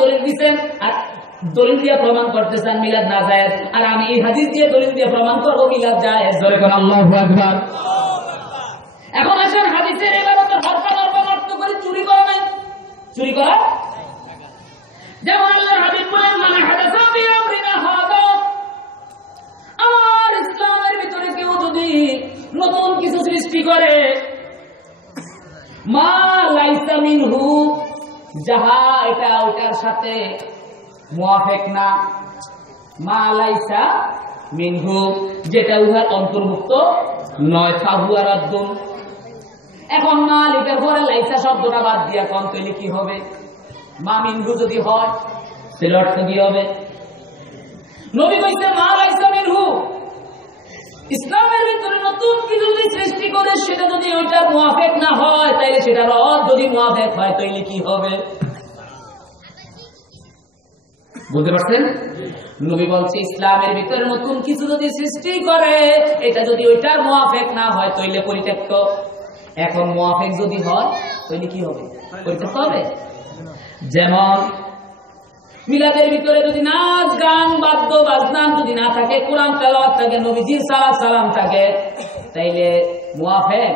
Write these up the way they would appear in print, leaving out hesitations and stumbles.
দলিল দিচ্ছেন আর দলিল দিয়ে প্রমাণ করতেছেন মিলাদ না জায়েজ, আর আমি এই হাদিস দিয়ে দলিল দিয়ে প্রমাণ করবো মিলাদ জায়েজ। জোরে কোন আল্লাহু আকবার। এখন আসেন হাদিসের ইবারত হরফা অর্থ করে চুরি করা নাই, চুরি করা যেমন আল্লাহর হাবিব বলেন মান হাদাসা ফি আমরিনা হাদা, আমার ইসলামের ভিতরে কেউ যদি নতুন কিছু সৃষ্টি করে, মা লাইসা মিনহু, যাহা এটা ওটার সাথে মুয়াফিক না, মা লাইসা মিনহু, যেটা উহার অন্তর্ভুক্ত নয়, ফাহুয়া রাদ্দুন। এখন মা লিটার পরে লাইসা শব্দটা বাদ দিয়া কোন তৈরি কি হবে? মা মিনহু যদি হয় তাহলে অর্থ কি হবে? নবী কইছে মা লাইসা মিনহু, ইসলামের ভিতরে নতুন কিছু যদি সৃষ্টি করে সেটা যদি ওইটার মুয়াফিক না হয় তাহলে সেটা রদ, যদি মুয়াফিক হয় তাহলে কি হবে? বুঝতে পারছেন? নবী বলছে ইসলামের ভিতরে নতুন কিছু যদি সৃষ্টি করে এটা যদি ওইটার মুয়াফিক না হয় তাহলে পরিত্যক্ত। এখন মুয়াফিক যদি হয় তাহলে কি হবে? পরিত্যক্ত হবে। যেমন মিলাদের ভিতরে যদি নাচ গান বাদ্য বাজনা যদি না থাকে, কোরআন তেলাওয়াত থাকে, নবীজির সালাত সালাম থাকে, তাইলে মুয়াফিক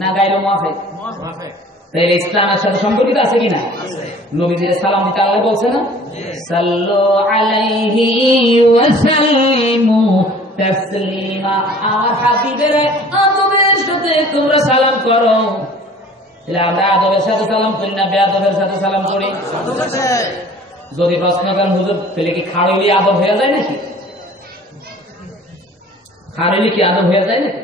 না গায়রু মুয়াফিক? তাইলে ইসলামের সাথে সম্পর্কিত আছে কিনা? নবীজির সালাম দিতে আল্লাহ বলছে না সাল্লু আলাইহি ওয়া সাল্লিমু তাসলিমা, আমার হাবিবের আদবের সাথে তোমরা সালাম করো। তাহলে আমরা আদবের সাথে সালাম করি না বেয়াদবের সাথে সালাম করি? যদি প্রশ্ন করেন হুজুর তাহলে কি খাড়ইলি আদব হয়ে যায় নাকি? খাড়ইলি কি আদব হয়ে যায় নাকি?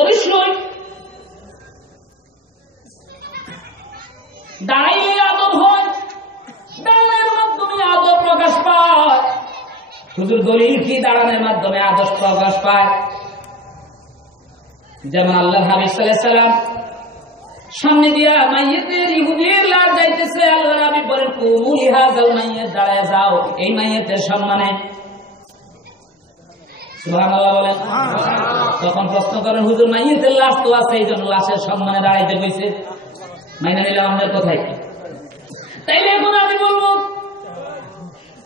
অবশ্যই দাঁড়াইলে আদব হয়, দাঁড়ানোর মাধ্যমে আদব প্রকাশ পায়। হুজুর দলিল কি দাঁড়ানোর মাধ্যমে আদব প্রকাশ পায়? যেমন আল্লাহর হাবিব সাল্লাল্লাহু আলাইহি সাল্লাম সামনে দিয়া মাইয়েতের ইহুদির লাশ যাইতেছে, আল্লাহর হাবিব বলেন কুমু লিহাযাল মাইয়্যিত, দাঁড়ায় যাও এই মাইয়েতের সম্মানে। সুবহানাল্লাহ বলেন। তখন প্রশ্ন করেন হুজুর মাইয়েতের লাশ তো আছে এই জন্য লাশের সম্মানে দাঁড়াইতে কইছে, মাইনা নিলে আমাদের কথাই কি? তাইলে এখন আমি বলবো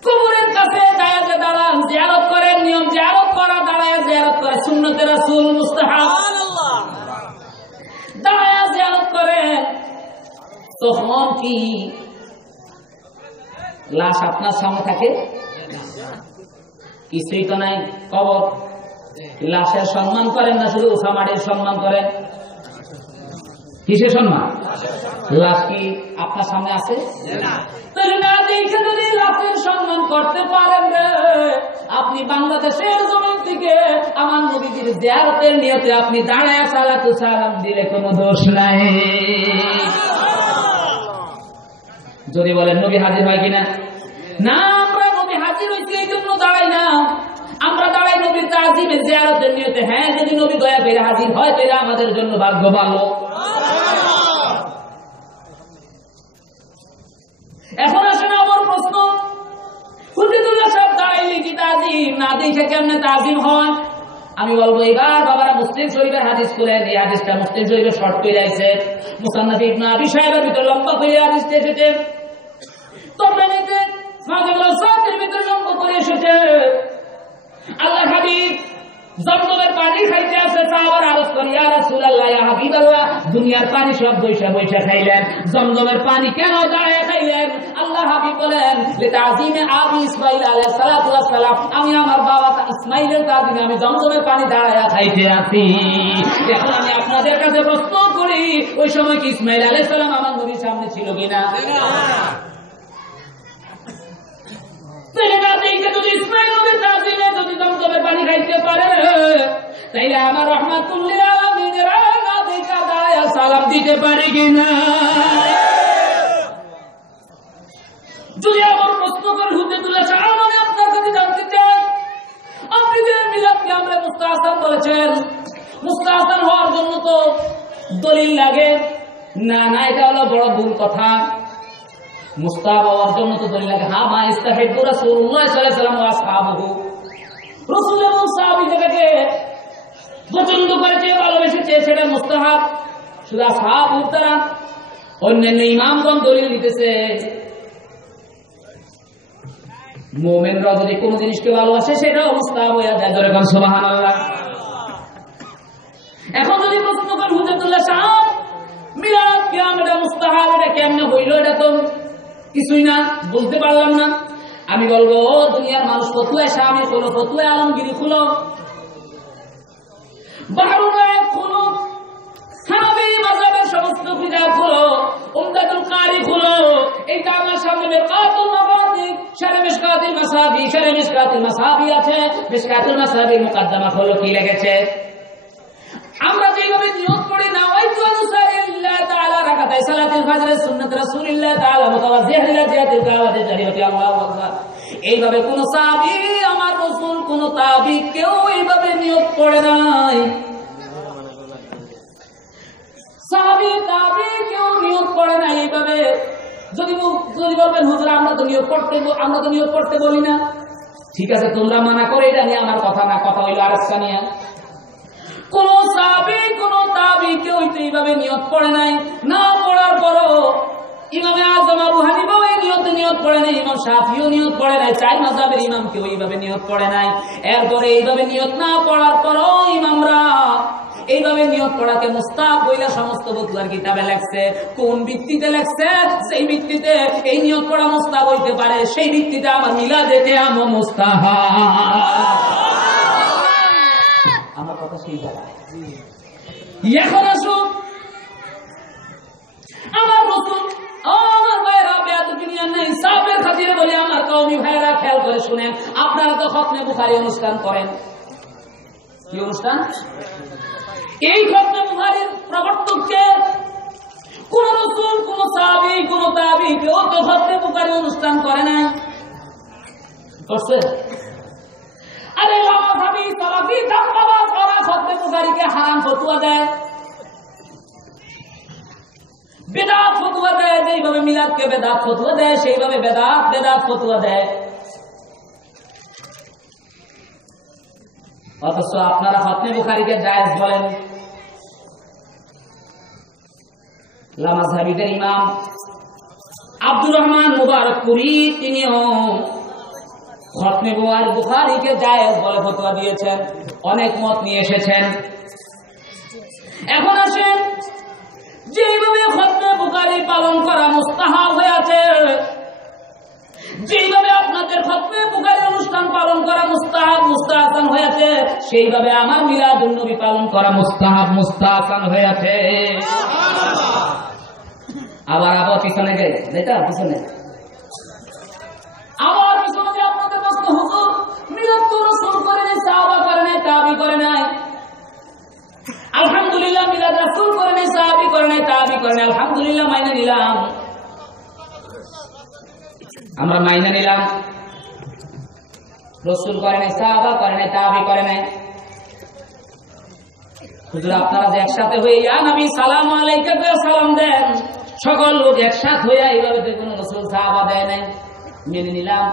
কবরের কাছে দাঁড়াতে দাঁড়ান, জিয়ারত করেন, নিয়ম জিয়ারত করা, দাঁড়ায় জিয়ারত করে সুন্নতে রাসূল মুস্তাহাব, দাঁড়ায় জিয়ারত করেন। তখন কি লাশ আপনার সামনে থাকে? কিছুই তো নাই। কবর লাশের সম্মান করেন না শুধু ওসামাটির সম্মান করেন? কিসের সম্মান? লাশ কি আপনার সামনে আছে? তাহলে না দেখে যদি লাশের সম্মান করতে পারেন রে, আপনি বাংলাদেশের জমিন থেকে আমার নবীজির জিয়ারতের নিয়তে আপনি দাঁড়ায় সালাতু সালাম দিলে কোনো দোষ নাই। যদি বলেন নবী হাজির হয় কিনা? না, আমরা নবী হাজির হইছে এই জন্য দাঁড়াই না, আমরা দাঁড়াই নবীর তাজিমে জিয়ারতের নিয়তে। হ্যাঁ, যদি নবী দয়া করে হাজির হয় তাহলে আমাদের জন্য ভাগ্য ভালো। এখন আসেন আমার প্রশ্ন, হুজুরুল্লাহ সাহেব দাঁড়াইলে কি তাজিম না দেখে কেমনে তাজিম হয়? আমি বলবো এবার বাবারা মুসলিম শরীফের হাদিস খুলেন, এই হাদিসটা মুসলিম শরীফে শর্ট করে আছে, মুসান্নাফ ইবনে আবি শাইবার ভিতরে লম্বা করে হাদিসটা এসেছে, তরবানিতে মাজাল্লাহ সাতের ভিতরে লম্বা করে এসেছে। আল্লাহ হাবিব জমজমের পানি খাইতে আছে, সাহাবারা আরজ করে ইয়া রাসূলুল্লাহ ইয়া হাবিবাল্লাহ, দুনিয়ার পানি সব বৈশা বৈশা খাইলেন, জমজমের পানি কেন দাঁড়ায় খাইলেন? আল্লাহ হাবিব বলেন লিতাজিমে আবি ইসমাঈল আলাইহিস সালাতু ওয়াস সালাম, আমি আমার বাবা ইসমাঈলের তাজিমে আমি জমজমের পানি দাঁড়ায়া খাইতে আছি। এখন আমি আপনাদের কাছে প্রশ্ন করি, ওই সময় কি ইসমাঈল আলাইহিস সালাম আমার নবীর সামনে ছিল কিনা? যদি ইসমাঈল নবীর তাজিমে যদি জমজমের পানি খাইতে পারে তাইলে আমার রাহমাতুল্লিল আলামিনের না দেখা দাঁড়ায়া সালাম দিতে পারে কিনা? যদি আমার প্রশ্ন করে হুজুরুল্লাহ সাহেব, আমি আপনার কাছে জানতে চাই, আপনি যে মিলাদকে আমরা মুস্তাহসান বলেছেন, মুস্তাহসান হওয়ার জন্য তো দলিল লাগে না? না, এটা হলো বড় ভুল কথা। মুস্তাহাব হওয়ার জন্য তো দলিল লাগে। হ্যাঁ, মা ইস্তাহিব্বু রাসূলুল্লাহ সাল্লাল্লাহু আলাইহি ওয়াসাল্লাম ওয়া আসহাবুহু, রাসূল এবং সাহাবীদেরকে পছন্দ করেছে, ভালোবেসেছে, সেটা মুস্তাহাব। শুধু আসহাবু তারা অন্যান্য ইমামগণ দলিল দিতেছে মুমিনরা যদি কোন জিনিসকে ভালোবাসে সেটাও মুস্তাহাব হয়ে যায়। যেরকম সুবহানাল্লাহ। এখন যদি প্রশ্ন করেন হুজুরুল্লাহ সাহেব মিলাদ কিয়াম এটা মুস্তাহাব, এটা কেমনে হইল, এটা তো কিছুই না, বুঝতে পারলাম না। আমি বলবো দুনিয়ার মানুষ ফতুয়ায় শামী খুলো, ফতুয়ায় আলমগীরি খুলো, বাহরুল রায় খুলো, হানাফি মাযহাবের সমস্ত কিতাব খুলো, উমদাতুল কারি খুলো। এইটা আমার সামনে মিরকাতুল মাফাতিহ, শারহ মিশকাতুল মাসাবি, শারহ মিশকাতুল মাসাবি আছে, মিশকাতুল মাসাবির মুকদ্দমা খুলো, কি লিখেছে? আমরা যেভাবে নিয়ত করি নাওয়াইতু আনসারিল্লাহ তাআলা রাকাতাই সালাতুল ফজর সুন্নাত রাসূলিল্লাহ তাআলা মুতাওয়াজ্জিহ ইলা জিহাতিল কাওয়াতি তাহিয়াতি আল্লাহু আকবার, এইভাবে কোন সাহাবী, আমার রাসূল, কোন তাবী কেউ এইভাবে নিয়ত করে নাই। সাহাবী তাবী কেউ নিয়ত করে নাই এইভাবে। যদি বলবেন হুজুর আমরা তো নিয়ত করতে বলি না, ঠিক আছে, তোমরা মানা করে, এটা নিয়ে আমার কথা না, কথা হইল আরেকটা নিয়ে। কোন সাহাবী কোন তাবী কেউ এইভাবে নিয়ত করে নাই। না পড়ার পরও ইমামে আযম আবু হানিফাও এই নিয়ত করে নাই, ইমাম শাফিঈও নিয়ত করে নাই, চার মাযহাবের ইমাম কেউ এইভাবে নিয়ত করে নাই। এরপরে এইভাবে নিয়ত না পড়ার পরও ইমামরা এইভাবে নিয়ত করাকে মুস্তাহাব বইলা সমস্ত ফতোয়ার কিতাবে লেখছে। কোন ভিত্তিতে লেখছে? সেই ভিত্তিতে এই নিয়ত করা মুস্তাহাব হইতে পারে, সেই ভিত্তিতে আমার মিলাদে কিয়াম মুস্তাহাব। আমার কথা সেই জায়গায়। এখন আসুন আমার রাসূল, আমার ভাইরা বেয়াদবি নিয়ে নাই, ইনসাফের খাতিরে বলি আমার কওমি ভাইরা খেয়াল করে শুনেন। আপনারা তো খতমে বুখারী অনুষ্ঠান করেন, কি অনুষ্ঠান? এই খতমে বুখারীর প্রবর্তক কে? কোন রাসূল, কোন সাহাবী, কোন তাবী কেউ তো খতমে বুখারী অনুষ্ঠান করে নাই, করছে? আরে লামাযাবি সালাফি তাকওয়া করা খতমে বুখারীকে হারাম ফতোয়া দেয়, বেদাত ফতোয়া দেয়, যেইভাবে মিলাদকে বেদাত ফতোয়া দেয় সেইভাবে বেদাত ফতোয়া দেয়। অথচ আপনারা খতমে বুখারীকে জায়েজ বলেন। লামাযাবিদের ইমাম আব্দুর রহমান মুবারকপুরী তিনিও খতমে বুখারীকে জায়েজ বলে ফতোয়া দিয়েছেন, অনেক মত নিয়ে এসেছেন। এখন আসেন, যেভাবে খতমে বুখারী পালন করা মুস্তাহাব হয়ে আছে, যেভাবে আপনাদের খতমে বুখারী অনুষ্ঠান পালন করা মুস্তাহাব হয়েছে, সেইভাবে আমার মিলাদুন নবী পালন করা মুস্তাহাব হয়ে আছে। আবার পিছনে গে যেটা পিছনে আবার পিছনে যে আপনাদের প্রশ্ন, হুজুর মিলাদ তো রাসূল করে নাই, সাহাবা করে নাই, তাবী করে নাই। আলহামদুলিল্লাহ, মিলাদ রাসূল করে নাই, সাহাবী করে নাই, তাবী করে নাই, আলহামদুলিল্লাহ মাইনে নিলাম, আমরা মাইনে নিলাম। রাসূল করে নাই, সাহাবা করে নাই, তাবী করে নাই। হুজুর আপনারা যে একসাথে হয়ে ইয়া নবী সালামু আলাইকা সালাম দেন, সকল লোক একসাথে হয়ে এইভাবে দেখুন রাসূল সাহাবা দেয় নাই, মেনে নিলাম।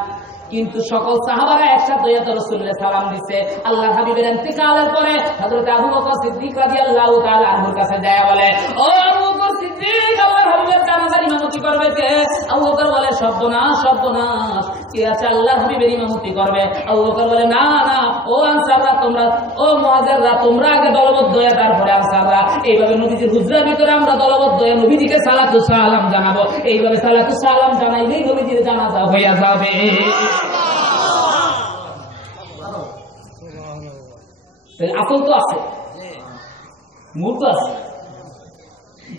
কিন্তু সকল সাহাবারা একসাথে হয়ে তো রাসূলের সালাম দিচ্ছে। আল্লাহর হাবিবের ইন্তেকালের পরে হযরত আবু বকর সিদ্দিক রাদিয়াল্লাহু তাআলা আনহুর কাছে যায়, বলে ও আবু বকর সিদ্দিক, আল্লাহর হাবিবের জানাজার ইমামতি করবে কে? আবু বকর বলে সর্বনাশ, কে আছে আল্লাহর হাবিবের ইমামতি করবে? আবু বকর বলে না না, ও আনসাররা তোমরা, ও মুহাজিররা তোমরা আগে দলবদ্ধ হয়ে তারপরে আনসাররা। এইভাবে নবীজির হুজরার ভিতরে আমরা দলবদ্ধ হয়ে নবীজিকে সালাতু সালাম জানাবো। এইভাবে সালাতু সালাম জানাইলেই নবীজির জানাজা হয়ে যাবে। আসল তো আছে, মূল তো আছে।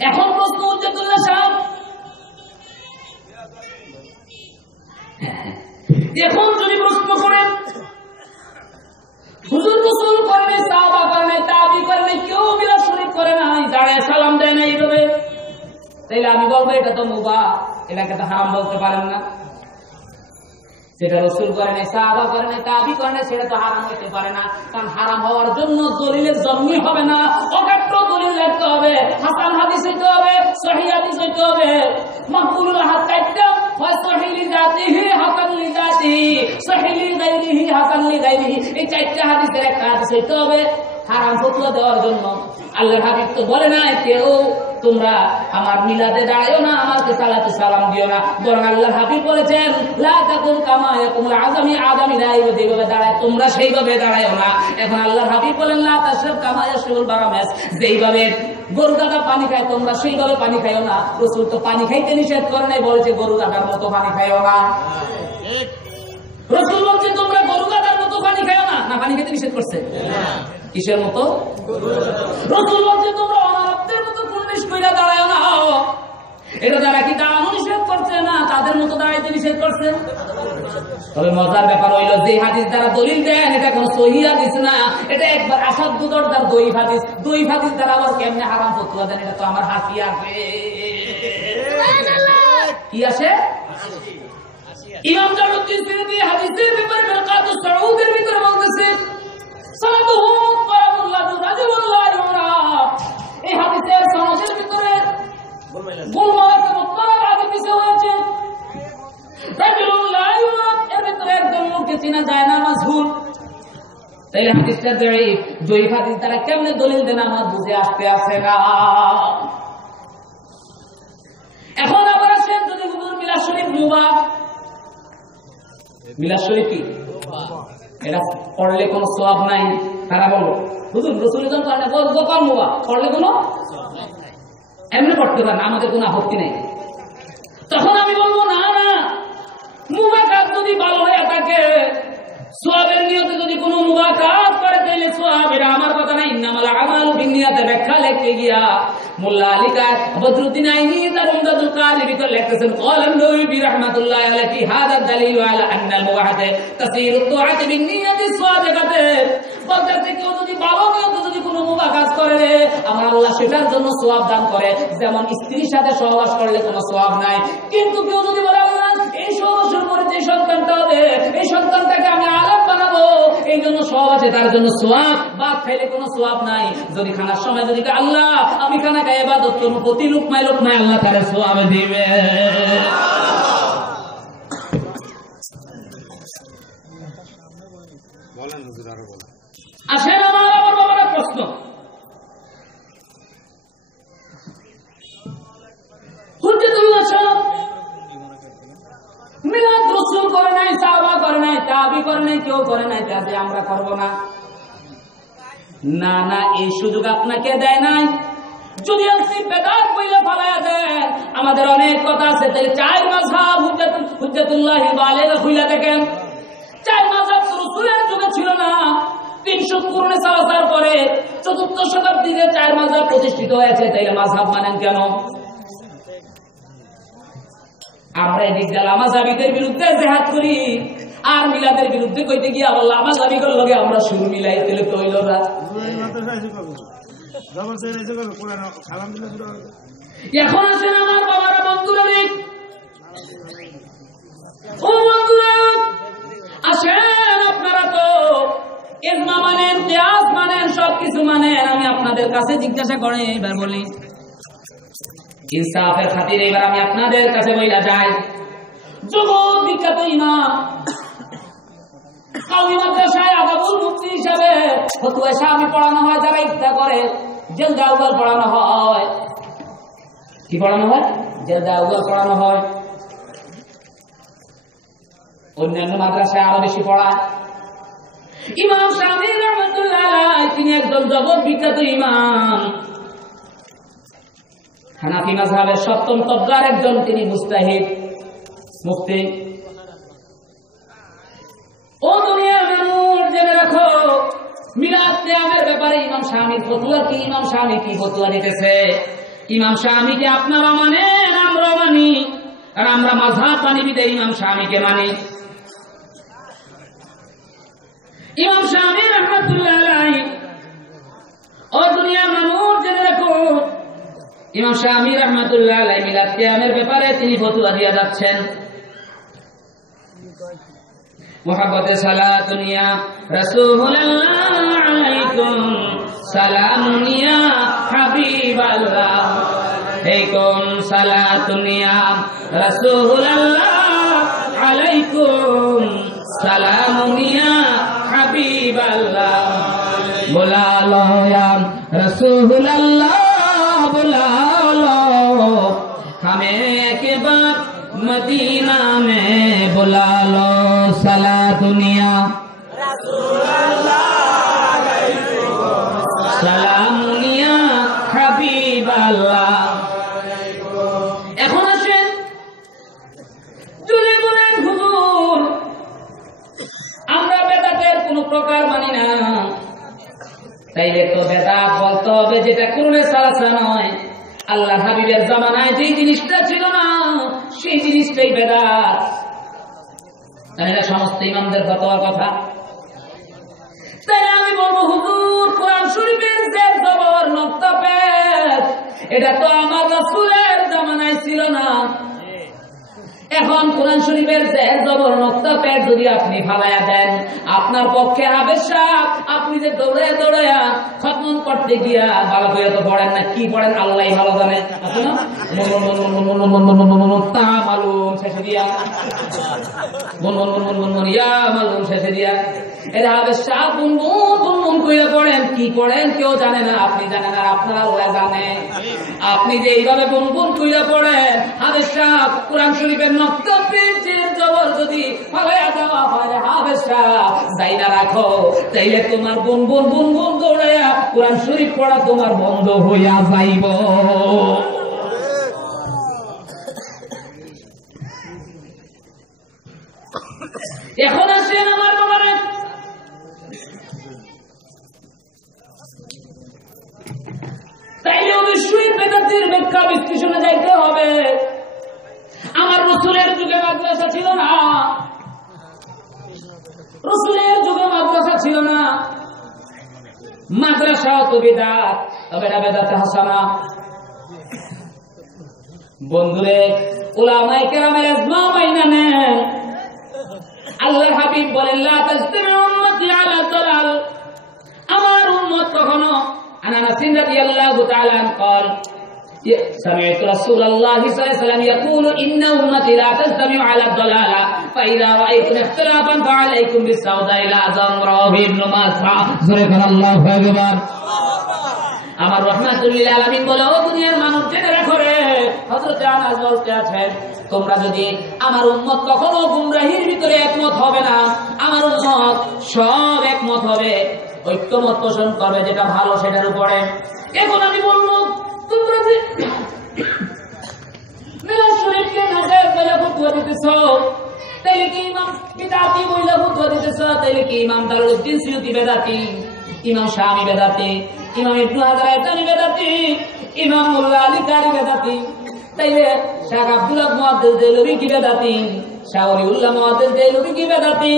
এখন প্রশ্ন উজ্জাতুল্লাহ সাহেব, এখন যদি প্রশ্ন করেন হুজুর রাসূল করে নাই, সাহাবা করে নাই, তাবী করে নাই, কেউ মিলাদ শরীফ করে নাই, দাঁড়ায় সালাম দেয় না এইভাবে, তাইলে আমি বলবো এটা তো মুবাহ, এটাকে তো হারাম বলতে পারেন না। যেটা রাসূল করে নাই, সাহাবা করে নাই, তাবী করে নাই, সেটা তো হারাম হতে পারে না। কারণ হারাম হওয়ার জন্য দলিলের জন্মই হবে না, অকাট্য দলিল লাগতে হবে, হাসান হাদিস হইতে হবে, সহিহ হাদিস হইতে হবে। মাকবুলুল হাদিস চারটা, হয় সহিহ লিজাতিহি, হাসান লিজাতিহি, সহিহ লিগাইরিহি, হাসান লিগাইরিহি। এই চারটা হাদিসের একটা হাদিস হইতে হবে। হারাম ফতোয়া দেওয়ার জন্য। আল্লাহর হাবিব তো বলে না কেউ তোমরা আমার মিলাদে দাঁড়ায়ও না, আমাকে সালাতু সালাম দিও না, বরং আল্লাহর হাবিব বলেছেন লা তাকুন কামা ইয়াকুমুল আযামি আযামিরা, যেভাবে দাঁড়ায় তোমরা সেইভাবে দাঁড়ায়ও না। এখন আল্লাহর হাবিব বলেন লা তাশরাব কামা ইয়াশরাবুল বারামাস, যেইভাবে গরু গাধা পানি খায় তোমরা সেইভাবে পানি খাইও না। রাসূল তো পানি খাইতে নিষেধ করে নাই, বলেছে গরু গাধার মতো পানি খাইও না। রাসূল বলছে তোমরা গরু গাধার মতো পানি খাইও না, না পানি খেতে নিষেধ করছে? কিসের মতো? রাসূল বলছে তোমরা অনারবদের মতো কুর্নিশ কইরা দাঁড়ায়ও না। এটা যারা কি দাঁড়ানো নিষেধ করছে না, তাদের মতো দাঁড়াইতে নিষেধ করছে। তবে মজার ব্যাপার হইল যে হাদিস দ্বারা দলিল দেন এটা কোন সহিহ হাদিস না, এটা একবার আসাধ্য দরদার দইফ হাদিস। দইফ হাদিস দ্বারা আবার কেমনে হারাম ফতোয়া দেন, এটা তো আমার হাসি আসে। কি আসে? ইমাম জালালউদ্দিন সিয়ুতী হাদিসের ব্যাপারে মিরকাতুস সাউদের ভিতরে বলতেছে সানাদুহু মুত্তারাবুল্লাহ রাজুলুল্লাহি ওয়া এই হাদিসের সনদের ভিতরে গোলমালাতে মুত্তারাব আদি পিছে হয়েছে। রাজুলুল্লাহি ওয়া এর ভিতরে একজন লোককে চেনা যায় না, মাজহুল। তাই হাদিসটা দইফ হাদিস দ্বারা কেমনে দলিল দেন আমার বুঝে আসতে আসে না। এখন আবার আসেন যদি হুজুর মিলাদ শরীফ মুবাহ, মিলাদ শরীফ কি এটা পড়লে কোনো সওয়াব নাই, তারা বলো হুজুর রাসূলের জন্য পড়লে বলবো কম মুবাহ, পড়লে কোনো এমনি পড়তে পারেন, আমাদের কোনো আপত্তি নেই। তখন আমি বলবো না না, মুবাহ কাজ যদি ভালো হয়ে থাকে, সওয়াবের নিয়তে যদি কোনো মুবাহ কাজ করে তাহলে সওয়াব, এটা আমার কথা না। ইন্নামাল আমালু বিন্নিয়াতে ব্যাখ্যা লিখতে গিয়া মোল্লা আলী কাদ বদরুদ্দিন আইনি তার উমদাতুল কারি ভিতর লিখতেছেন ক্বালান নবী রাহমাতুল্লাহি আলাইহি হাদা দালিলু আলা আন্নাল মুবাহাতে তাসিরু তুআতি বিন্নিয়াতি সাদিকাতে, বলতে কেউ যদি ভালো নিয়তে যদি কোনো মুবাহ কাজ করে আমার আল্লাহ সেটার জন্য সওয়াব দান করে। যেমন স্ত্রীর সাথে সহবাস করলে কোনো সওয়াব নাই, কিন্তু কেউ যদি বলে আল্লাহ এই সহবাসের পরে যে সন্তানটা হবে এই সন্তানটাকে আমি আলেম বানাবো, এই জন্য সহবাসে তার জন্য সওয়াব, ভাত খাইলে কোনো সওয়াব নাই। যদি খানার সময় যদি আল্লাহ আমি খানা খাই ইবাদত করব, প্রতি লুকমায় লুকমায় আল্লাহ তার সওয়াব দিবে। বলেন হুজুর আরো বলেন। আসেন আমার আবার বাবার প্রশ্ন, হুজ্জাতুল্লাহ সাহেব মিলাদ রাসূল করে নাই, সাহাবা করে নাই, তাবি করে নাই, কেউ করে নাই, তাতে আমরা করব না। না না, এই সুযোগ আপনাকে দেয় নাই। যদি আপনি বেদাত কইলে ফালায়া দেন, আমাদের অনেক কথা আছে। তাহলে চার মাযহাব হুজ্জাতুল্লাহ বালিগা কইলা দেখেন, চার মাযহাব রাসূলের যুগে ছিল না। 300 কুরনে সালাতের পরে 4th শতাব্দীতে চার মাযহাব প্রতিষ্ঠিত হয়েছে। তাইলে মাযহাব মানেন কেন? আমরা এদিক দিয়ে লামাযাবিদের বিরুদ্ধে জিহাদ করি, আর মিলাদের বিরুদ্ধে কইতে গিয়ে আবার লামাযাবিদের লগে আমরা সুর মিলাই, তাহলে তো হইল না। এখন আসেন আমার বাবারা, বন্ধুরা, ও বন্ধুরা আসেন, আপনারা তো ইজমা মানেন, কিয়াস মানেন, সবকিছু মানেন। আমি আপনাদের কাছে জিজ্ঞাসা করে এবার বলি, ইনসাফের খাতিরে এবার আমি আপনাদের কাছে বইলা যাই, জগৎ বিখ্যাত ইমাম কাউমি মাদ্রাসায় আদাবুল মুফতি হিসাবে ফতোয়া শামি পড়ানো হয়। যারা ইফতা করে জেলদা আউয়াল পড়ানো হয়। কি পড়ানো হয়? জেলদা আউয়াল পড়ানো হয়। অন্যান্য মাদ্রাসায় আরো বেশি পড়া। ইমাম শাফি রাহমাতুল্লাহ আলাইহি তিনি একজন জগৎ বিখ্যাত ইমাম, হানাফি মাযহাবের 7ম তবকার একজন তিনি মুজতাহিদ, মুফতি। ও দুনিয়ার মানুষ জেনে রাখো, মিলাদ কিয়ামের ব্যাপারে ইমাম শামির ফতোয়া কি, ইমাম শামি কি ফতোয়া দিতেছে। ইমাম শামিকে আপনারা মানেন, আমরা মানি, আর আমরা মাযহাব মানি বিধায় ইমাম শামিকে মানি। ইমাম শামি রাহমাতুল্লাহ আলাইহি, ও দুনিয়ার মানুষ জেনে রাখো, ইমাম শামি রাহমাতুল্লাহ আলাইহি মিলাদ কিয়ামের ব্যাপারে তিনি ফতোয়া দিয়ে যাচ্ছেন। মুহাব্বতে সালাতুন ইয়া রাসূলুল্লাহ আলাইকুম সালামুন ইয়া হাবিবাল্লাহ, আলাইকুম সালাতুন ইয়া রাসূলুল্লাহ আলাইকুম সালামুন ইয়া হাবিবাল্লাহ, बुला लो या रसूल अल्लाह बुला लो हमें एक बार मदीना में बुला लो सला दुनिया সালামুনিয়া হাবিবাল্লাহ। এখন আসেন যদি বলেন হুজুর আমরা বেদাতের কোন প্রকার মানি না, তাইলে তো বেদাত বলতে হবে যেটা কোরআনে সালাসা নয়, আল্লাহ হাবিবের জামানায় যেই জিনিসটা ছিল না সেই জিনিসটাই বেদাত। তাহলে সমস্ত ইমামদের ফতোয়ার কথা। তাই আমি বলবো হুজুর কোরআন শরীফের জের জবর নক্তা পেশ এটা তো আমার রাসূলের জামানায় ছিল না। এখন কোরআন শরীফের জের জবর নক্তা পেশ যদি আপনি ফালায়া দেন, আপনার পক্ষে আবেশা আপনি যে দৌড়ে দৌড়ে খতম করতে গিয়া ভালো করে তো পড়েন না, কি পড়েন আল্লাহই ভালো জানে। তা মালুম শেষে দিয়া ইয়া মালুম শেষে দিয়া এরা আবেশা গুনগুন গুনগুন কইরা পড়েন, কি পড়েন কেউ জানে না, আপনি জানেন আর আপনার আল্লাহ জানে। আপনি যে এইভাবে গুনগুন কইরা পড়েন আবেশা কোরআন শরীফের নক্তা পেজের জবর যদি ফালায়া দেওয়া হয় আবেশা যাইনা রাখো, তাইলে তোমার গুনগুন গুনগুন দৌড়াইয়া কোরআন শরীফ পড়া তোমার বন্ধ হইয়া যাইব। এখন আসেন আমার বাবারে, তাইলে অবশ্যই বেদাতের ব্যাখ্যা বিশ্লেষণে যাইতে হবে। আমার রাসূলের যুগে মাদ্রাসা ছিল না, রাসূলের যুগে মাদ্রাসা ছিল না, মাদ্রাসা তো বিদআত, তবে এটা বিদআত হাসানা। বন্ধুরে উলামায়ে কেরামের ইজমা মাইনা নেন। আল্লাহর হাবিব বলেন লা তাজতামিউ উম্মতি আলা দালাল, আমার উম্মত কখনো আনাস রাদিয়াল্লাহু তাআলা قال سمعت رسول الله صلى الله عليه وسلم يقول ان امتي لا تجتمع على الضلاله فاذا رايتم اختلافا فعليكم بالسوداء لا ضمروا ابن مسعود سبحان الله اكبر। আমার রাহমাতুল লিল আলামিন বলে ও দুনিয়ার মানুষ জেনে রাখো রে, হযরত আনাস বলতে আছেন তোমরা যদি আমার উম্মত কখনো গুমরাহির ভিতরে একমত হবে না, আমার উম্মত সব একমত হবে, ঐক্যমত পোষণ করবে যেটা ভালো সেটার উপরে। এখন আমি বলবো তোমরা যে মিলাদ শরীফকে নাজায়েজ বলে ফতোয়া দিতেছো, তাইলে কি ইমাম বিদআতি বলে ফতোয়া দিতেছো, তাইলে কি ইমাম দারুদ্দিন সিয়ুতি বেদাতি, ইমাম শামি বেদাতি, ইমাম ইবনে হাজার আয়তানি বেদাতি, ইমাম মোল্লা আলী কারি বেদাতি, তাইলে শাহ আব্দুল্লাহ মুহাদ্দিস দেলভি কি বেদাতি, শাহ ওলিউল্লাহ মুহাদ্দিস দেলভি কি বেদাতি।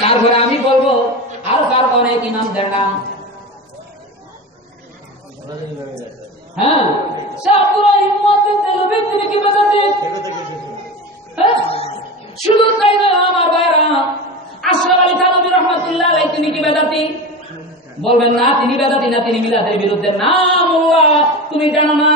তারপরে আমি বলবো আর কার অনেক ইমামদের নাম, হ্যাঁ শাহ আব্দুল্লাহ মুহাদ্দিস দেলভি তিনি কি বেদাতি। হ্যাঁ শুধু তাই না আমার ভাইরা, আশরাফ আলী থানভী রাহমাতুল্লাহ আলাইহি তিনি কি বেদাতি? বলবেন না তিনি বেদাতি না, তিনি মিলাদের বিরুদ্ধে। না মোল্লা তুমি জানো না,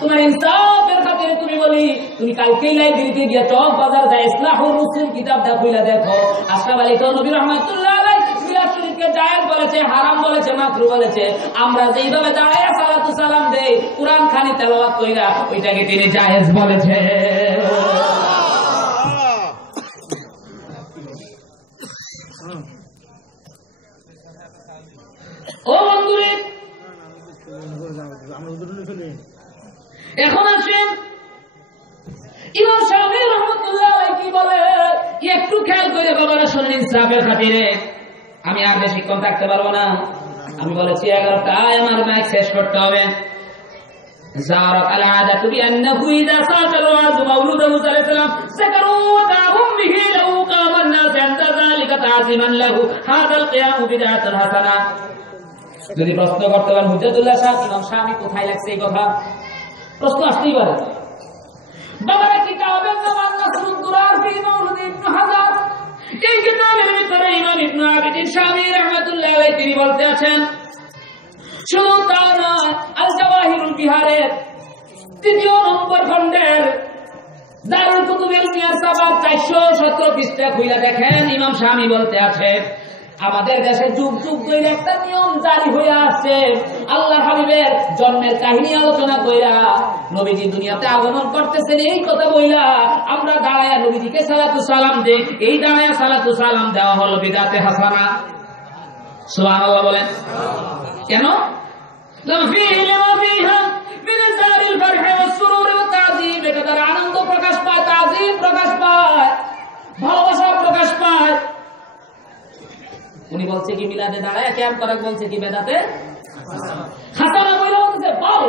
তোমার ইনসাফের খাতিরে তুমি বলি, তুমি কালকেই লাইব্রেরিতে গিয়ে চক বাজার যায় ইসলাহুল মুসলিম কিতাবটা খুলে দেখো, আশরাফ আলী থানভী রাহমাতুল্লাহ আলাইহি মিলাদ শরীফকে জায়েজ বলেছে, হারাম বলেছে, মাকরুহ বলেছে। আমরা যেইভাবে দাঁড়ায় সালাতু সালাম দেই কুরআন খানি তেলাওয়াত কইরা, ওইটাকে তিনি জায়েজ বলেছে। ও বন্ধুরে এখন আসেন ইমাম শাফিঈ রাহমাতুল্লাহ আলাইহি কি বলে একটু খেয়াল করে বাবারা শুনুন ইনসাফের খাতিরে। আমি আর বেশিক্ষণ থাকতে পারবো না, আমি বলেছি 11টায় আমার মাইক শেষ করতে হবে। زارت العادة بأنه إذا صاح الوعظ مولوده صلى الله عليه وسلم سكروا ودعهم به لو قام الناس عند ذلك تعظيما له هذا القيام بدعة حسنة। যদি প্রশ্ন করতে পারেন হুজ্জাতুল্লাহ সাহেব ইমাম শাফিঈ কোথায় লাগছে এই কথা, প্রশ্ন আসতেই পারে। বাবারা কিতাবের নাম আন-নাসরুদ দুরার ফি মাওলুদ ইবনে হাজার, এই কিতাবের ভিতরে ইমাম ইবনে আবিদিন শাফিঈ রাহমাতুল্লাহ আলাইহি তিনি বলতে আছেন, শুধু তা নয়, আল জাওয়াহিরুল বিহারের ৩য় নম্বর খণ্ডের দারুল কুতুবের মিয়ার সাবাব ৪১৭ পৃষ্ঠা খুলে দেখেন ইমাম শাফিঈ বলতে আছে আমাদের দেশে যুগ যুগ ধরে একটা নিয়ম জারি হয়ে আসছে, আল্লাহর হাবিবের জন্মের কাহিনী আলোচনা কইরা নবীজি দুনিয়াতে আগমন করতেছেন এই কথা বইলা আমরা দাঁড়ায়া নবীজিকে সালাতু সালাম দেই। এই দাঁড়ায়া সালাতু সালাম দেওয়া হলো বিদআতে হাসানা। সুবহানাল্লাহ বলেন। কেন? আনন্দ প্রকাশ পায়, তাজিম প্রকাশ পায়, ভালোবাসা প্রকাশ পায়। উনি বলছে কি মিলাদে দাঁড়ায় ক্যাম্প করা, বলছে কি বেদাতে হাসানা বলে বলতেছে বাল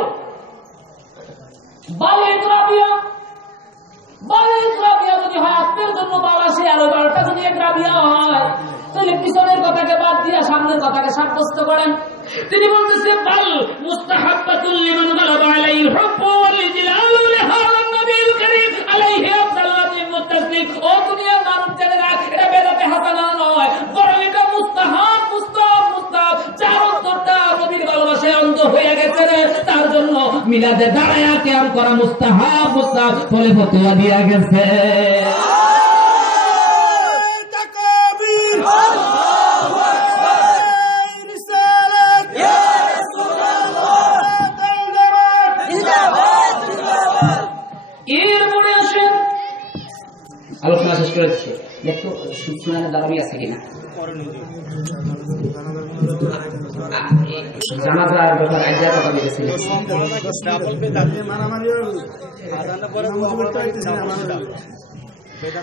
বালে রাবিয়া, বালে রাবিয়া যদি হয় আপনার জন্য বাল আসে, আর ওই বালটা যদি এক রাবিয়া হয় তাহলে পিছনের কথাকে বাদ দিয়ে সামনের কথাকে সাব্যস্ত করেন। তিনি বলতেছে বাল মুস্তাহাব্বাতুল লিমান গালাবা আলাইহিল হুব্বু ওয়াল ইজলালু লিহাযান নবীল কারীম আলাইহি আফদালুল মুত্তাসলিম। ও দুনিয়ার মানুষ জানেরা, এটা বেদাতে হাসানা নয়, বরং এটা মুস্তাহাব মুস্তাহাব মুস্তাহাব। যার অন্তরটা নবীর ভালোবাসায় অন্ধ হয়ে গেছে রে, তার জন্য মিলাদে দাঁড়ায়া কিয়াম করা মুস্তাহাব মুস্তাহাব বলে ফতোয়া দিয়া গেছে। আলোচনা শেষ করে দিচ্ছে, দেখো সুনানের দাবি আছে কিনা। জানাজার ব্যাপার আইডিয়া কথা বলেছিল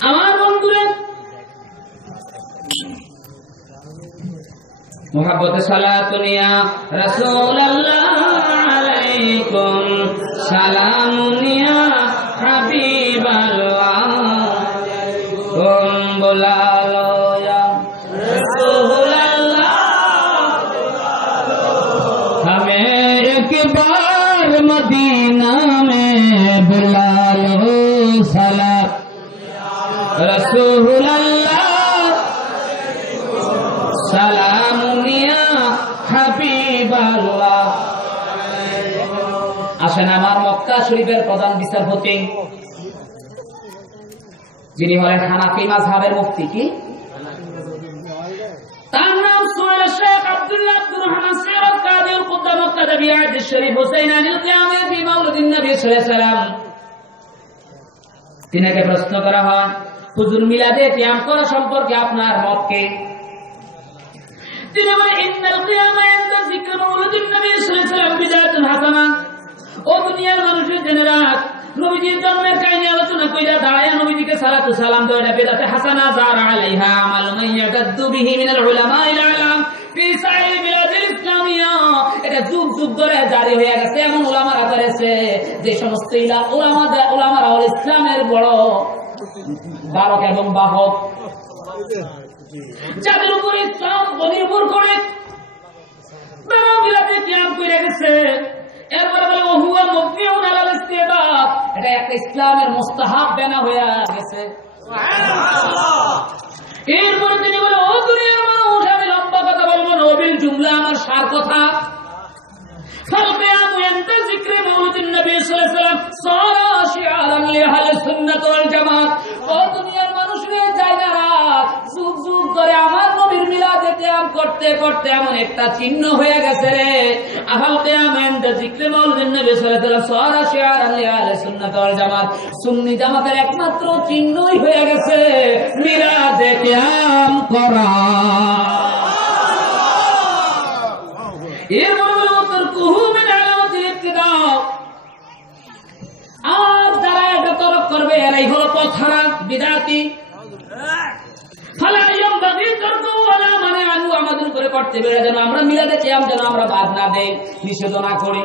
আমার বন্ধুরা। মুহাব্বতে সালাতুনিয়া রাসূলুল্লাহ আলাইকুম সালামুনিয়া হাবিবাল্লাহ बुला लो या रसूल अल्लाह, हमें एक बार मदीना में बुला लो सलाम रसूल अल्लाह सलामुनिया হাবিব আল্লাহ। আসেন আমার মক্কা শরীফের প্রধান বিচারপতি যিনি হলেন হানাফি মাযহাবের মুফতি, কি তার নাম সুহেল শেখ আব্দুল্লাহ আব্দুর রহমান সিরাত কাদি কুদ্দাম কাদাবি আদিস শরীফ হুসাইন আনিল কিয়ামে ফি মাউলিদিন নবী সাল্লাল্লাহু আলাইহি সাল্লাম। তিনাকে প্রশ্ন করা হয়, হুজুর মিলাদে কিয়াম করা সম্পর্কে আপনার মত কি? তিনি বলেন, ইন্নাল কিয়ামা ইনদা যিকরি মাউলিদিন নবী সাল্লাল্লাহু আলাইহি সাল্লাম বিদাতুন হাসানা। ও দুনিয়ার মানুষের জেনে রাখ, নবীজির জন্মের কাহিনী আলোচনা কইরা দাঁড়ায়া নবীজিকে সালাতু সালাম দেওয়া এটা বিদআতে হাসানা যারা আলাইহা আমাল মান ইয়াতাদ্দু বিহি মিনাল উলামা ইল আলাম ফি সাইর বিলাদিল ইসলামিয়া। এটা যুগ যুগ ধরে জারি হয়ে গেছে, এমন উলামারা করেছে যে সমস্ত উলামারা হল ইসলামের বড় ধারক এবং বাহক, যাদের উপর ইসলাম নির্ভর করে তারা বিলাদে কিয়াম করে গেছে। এরপরে বলে ওহুয়া মুবনিউন আলাল ইস্তিহবাব, এটা একটা ইসলামের মুস্তাহাব বানা হয়ে গেছে। সুবহানাল্লাহ। এরপরে তিনি বলে, ও দুনিয়ার মানুষ, আমি লম্বা কথা বলবো না, ওবিল জুমলা আমার সার কথা। ফাল কিয়ামু ইনদা যিকরি মাউলিদিন নবী সাল্লাল্লাহু আলাইহি ওয়াসাল্লাম সারা শিআরান লিআহলি সুন্নাত ওয়াল জামাত। ও দুনিয়ার মানুষের জায়গারা যুগ যুগ ধরে আমার নবীর মিলাদে কিয়াম করতে করতে এমন একটা চিহ্ন হয়ে গেছে রে। আহাল কিয়াম ইনদা যিকরি মাউলিদিন নবী সাল্লাল্লাহু আলাইহি ওয়াসাল্লাম সারা শিআরান লিআহলি সুন্নাত ওয়াল জামাত। সুন্নি জামাতের একমাত্র চিহ্নই হয়ে গেছে মিলাদে কিয়াম করা। আর যারা এটা তরক করবে এরাই হলো পথহারা বিদআতি। আমাদের উপরে করতে বেড়ে যেন আমরা মিলাদে কিয়াম যেন আমরা বাদ না দেই, নিষেধ না করি।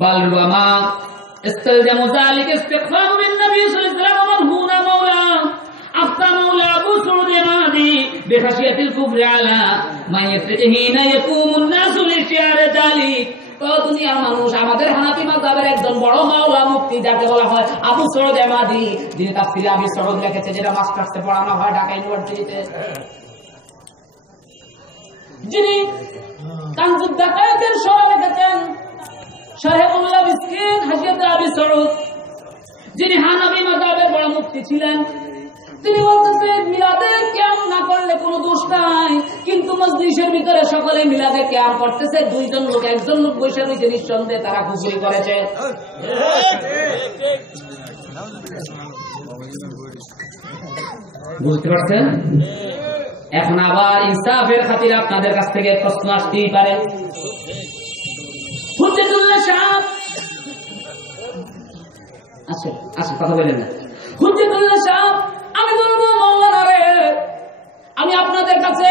বালরুমা ইস্তালজামু যালিকা ইস্তিগফারু মিন নবী সাল্লাল্লাহু আলাইহি ওয়াসাল্লাম মারহুনা মাওলা আফতা মাওলা আবু সুউদ মাদি বিখাশিয়াতিল কুফরি আলা মাইয়াতিহিনা ইয়াকুমুন নাসু লিশিয়ারে যালিক। ও দুনিয়ার মানুষ, আমাদের হানাফি মাযহাবের একজন বড় মাওলা মুফতি যাকে বলা হয় আবু সুউদ মাদি, যিনি তাফসীরে আবি সুউদ লিখেছে, যেটা মাস্টার্সে পড়ানো হয় ঢাকা ইউনিভার্সিটিতে, যিনি কানজুদ দাকায়েতের শরহ লিখেছেন, শারহুল্লাহ মিসকিন হাসিয়াত আবি সুউদ, যিনি হানাফি মাযহাবের বড় মুফতি ছিলেন। তিনি বলতেছেন মিলাদে কিয়াম না করলে কোনো দোষ নাই, কিন্তু মজলিসের ভিতরে সকলে মিলাদে কিয়াম করতেছে, দুইজন লোক একজন লোক বসে রয়েছে, নিঃসন্দেহে তারা কুফরি করেছে। বুঝতে পারছেন? এখন আবার ইনসাফের খাতিরে আপনাদের কাছ থেকে প্রশ্ন আসতেই পারে, হুজ্জাতুল্লাহ সাহেব আচ্ছা কথা বলেন না, হুজ্জাতুল্লাহ সাহেব আমি বলবো মাওলানা রে, আমি আপনাদের কাছে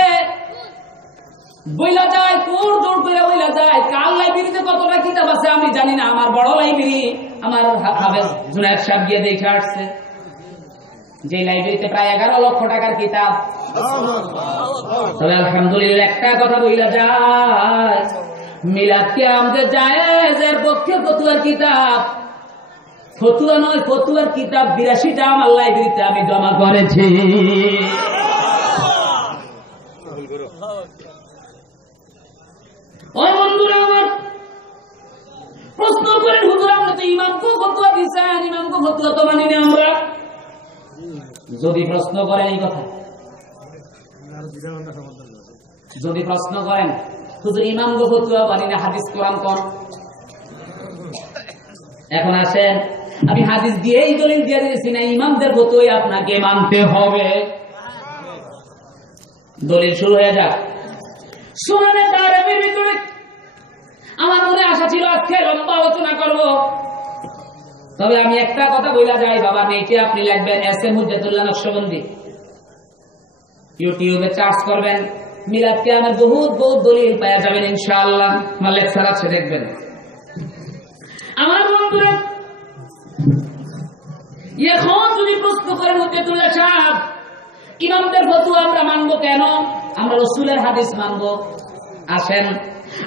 বইলা যায়, কোন জোর করে বইলা যায়, কার লাইব্রেরিতে কতটা কিতাব আছে আমি জানি না, আমার বড় লাইব্রেরি আমার হাফেজ জুনায়েদ সাহেব গিয়ে দেখে আসছে, যে লাইব্রেরিতে প্রায় 11 লক্ষ টাকার কিতাব। তবে আলহামদুলিল্লাহ একটা কথা বইলা যায়, মিলাদ কিয়ামতে জায়েজের পক্ষে ফতোয়ার কিতাব, ফতুয়া নয় ফতুয়ার কিতাব 82টা আমার লাইব্রেরিতে আমি জমা করেছি। ওই বন্ধুরা আমার প্রশ্ন করেন, হুজুর আপনি তো ইমামকে ফতুয়া দিচ্ছেন, ইমামকে ফতুয়া তো মানি না আমরা। যদি প্রশ্ন করেন এই কথা, যদি প্রশ্ন করেন হুজুর ইমামকে ফতুয়া মানি না, হাদিস কোরআন কোন? এখন আসেন, আমি হাদিস দিয়েই দলিল দিয়ে দিয়েছি না, ইমামদের ফতোয়াই আপনাকে মানতে হবে। দলিল শুরু হয়ে যাক। সুনানে দারমির ভিতরে আমার মনে আশা ছিল আজকে লম্বা আলোচনা করব, তবে আমি একটা কথা বইলা যাই বাবা, নেটে আপনি লিখবেন এসএম হুজ্জাতুল্লাহ নকশবন্দি, ইউটিউবে সার্চ করবেন, মিলাদ কিয়ামের বহুত বহুত দলিল পাওয়া যাবেন ইনশাআল্লাহ। আমার লেকচার আছে দেখবেন। আমার বন্ধুরা এখন যদি প্রশ্ন করেন হুজ্জাতুল্লাহ সাহেব ইমামদের ফতোয়া আমরা মানবো কেন, আমরা রাসূলের হাদিস মানবো, আসেন।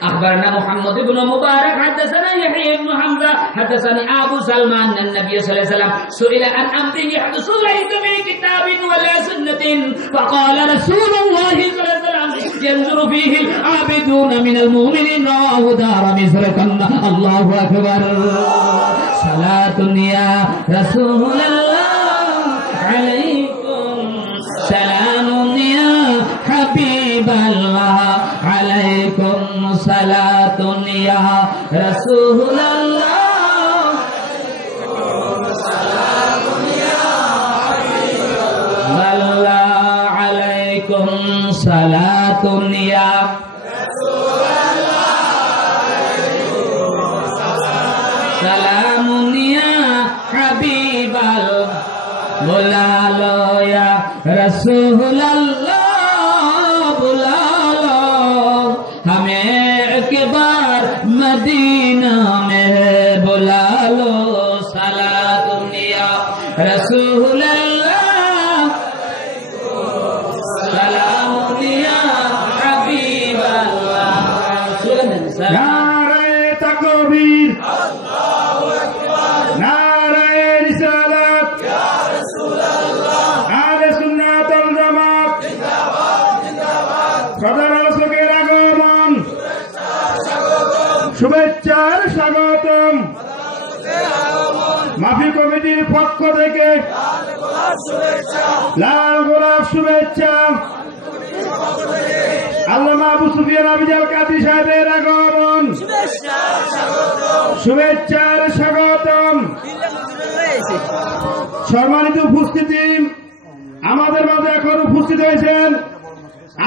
أخبرنا محمد بن مبارك حدثنا يحيى بن حمزة حدثني أبو سلمان أن النبي صلى الله عليه وسلم سئل عن أمر يحدث ليس في كتاب ولا سنة فقال رسول الله صلى الله عليه وسلم ينظر فيه العابدون من المؤمنين رواه دارمي سرقنا الله أكبر صلاة يا رسول الله عليكم سلام يا حبيب الله عليكم صلاة يا رسول الله سلام يا حبيب الله عليكم صلاة يا رسول الله سلام يا حبيب الله بلا लो या रसूल अल्लाह बुला लो हमें एक बार मदीना में बुला लो सलातुन या रसूल अल्लाह सलामुन या हबीब अल्लाह नारे तकबीर अल्लाहु अकबर नारे रिसालत या रसूल अल्लाह आले सुन्नात वल जमात जिंदाबाद जिंदाबाद প্রধান আলোচকের আগমন শুভেচ্ছার স্বাগতম মাফি কমিটির পক্ষ থেকে লাল গোলাপ শুভেচ্ছা আল্লামা আবু সুফিয়ান আবিদাল কাদরি সাহেবের আগমন শুভেচ্ছার স্বাগতম সম্মানিত উপস্থিতি আমাদের মাঝে এখন উপস্থিত হয়েছেন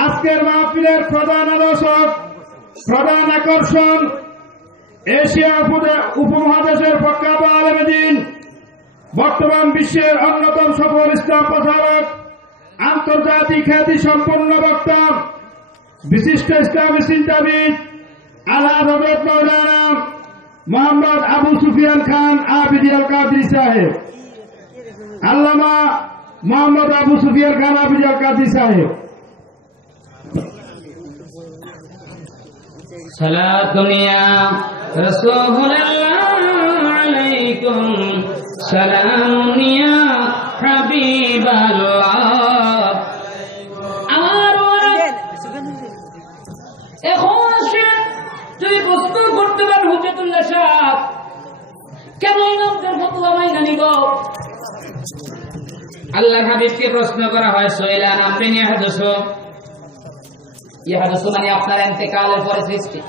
আজকের মাহফিলের প্রধান আলোচক প্রধান আকর্ষণ এশিয়া উপমহাদেশের প্রখ্যাত আলেমে দ্বীন বর্তমান বিশ্বের অন্যতম সফল ইসলাম প্রচারক আন্তর্জাতিক খ্যাতি সম্পন্ন বক্তা বিশিষ্ট ইসলামী চিন্তাবিদ আলা হযরত মাওলানা মোহাম্মদ আবু সুফিয়ান খান আবিদি আল কাদরি সাহেব আল্লামা মোহাম্মদ আবু সুফিয়ান খান আবিদি আল কাদরি সাহেব सलातुन या रसूल अल्लाह अलैकुम सलाम या हबीब अल्लाह আমার এখন আসে যদি প্রশ্ন করতে পারেন হুজ্জাতুল্লাহ সাহেব কেন ইমামদের ফতোয়া মাইনা নিব, আল্লাহর হাবিবকে প্রশ্ন করা হয় সুইলান আমরিন ইয়াহদুসু, ইয়াহদুসু মানে আপনার ইন্তেকালের পরে সৃষ্টি।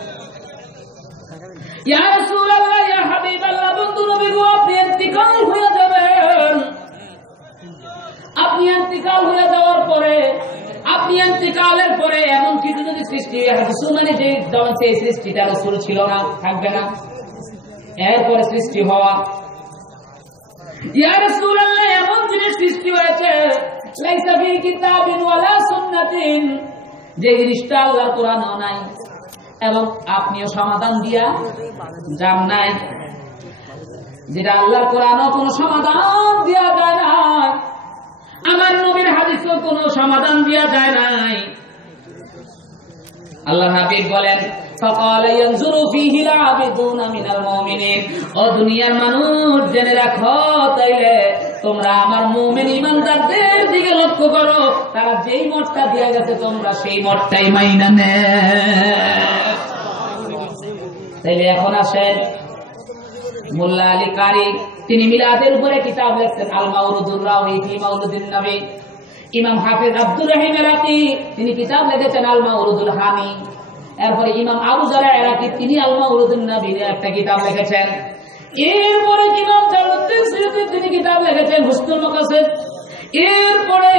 ইয়া রাসূলুল্লাহ, ইয়া হাবিবাল্লাহ, বন্ধু নবী গো, আপনি ইন্তেকাল হয়ে যাবেন। আপনি ইন্তেকাল হয়ে যাওয়ার পরে, আপনি ইন্তেকালের পরে এমন কিছু যদি সৃষ্টি, ইয়াহদুসু মানে যে সেই সৃষ্টিটা রাসূল ছিল না, থাকবে না, এরপরে সৃষ্টি হওয়া। ইয়া রাসূলুল্লাহ, এমন জিনিস সৃষ্টি হয়েছে লাইসা ফি কিতাবিন ওয়ালা সুন্নাতিন, যে জিনিসটা আল্লাহর কোরআনেও নাই এবং আপনিও সমাধান দিয়া যান নাই, যেটা আল্লাহর কোরআনেও কোনো সমাধান দিয়া যায় নাই, আমার নবীর হাদিসেও কোনো সমাধান দিয়া যায় নাই। আল্লাহর হাবিব বলেন ফাকাল ইয়ানজুরু ফীহি আল-আবিদুনা মিনাল মুমিনিন, ও দুনিয়ার মানুষ জেনে রাখো, তাইলে তোমরা আমার মুমিন ইমানদারদের দিকে লক্ষ্য করো, তারা যেই মতটা দিয়া গেছে তোমরা সেই মতটাই মাইনা নে। তাইলে এখন আসেন মোল্লা আলী কারি, তিনি মিলাদের উপরে কিতাব লিখছেন আল মাউরুদুর রাওয়ী ফি মাউলুদিন নবী। ইমাম হাফেজ আব্দুর রহিম ইরাকি তিনি কিতাব লিখেছেন আল মাউরুদুল হানি। এরপরে ইমাম আবু জারা ইরাকি তিনি আল মাউরুদুন নবীর একটা কিতাব লিখেছেন। এরপরে ইমাম জালালউদ্দিন সুয়ুতী তিনি কিতাব লিখেছেন হুসনুল মাকাসিদ। এরপরে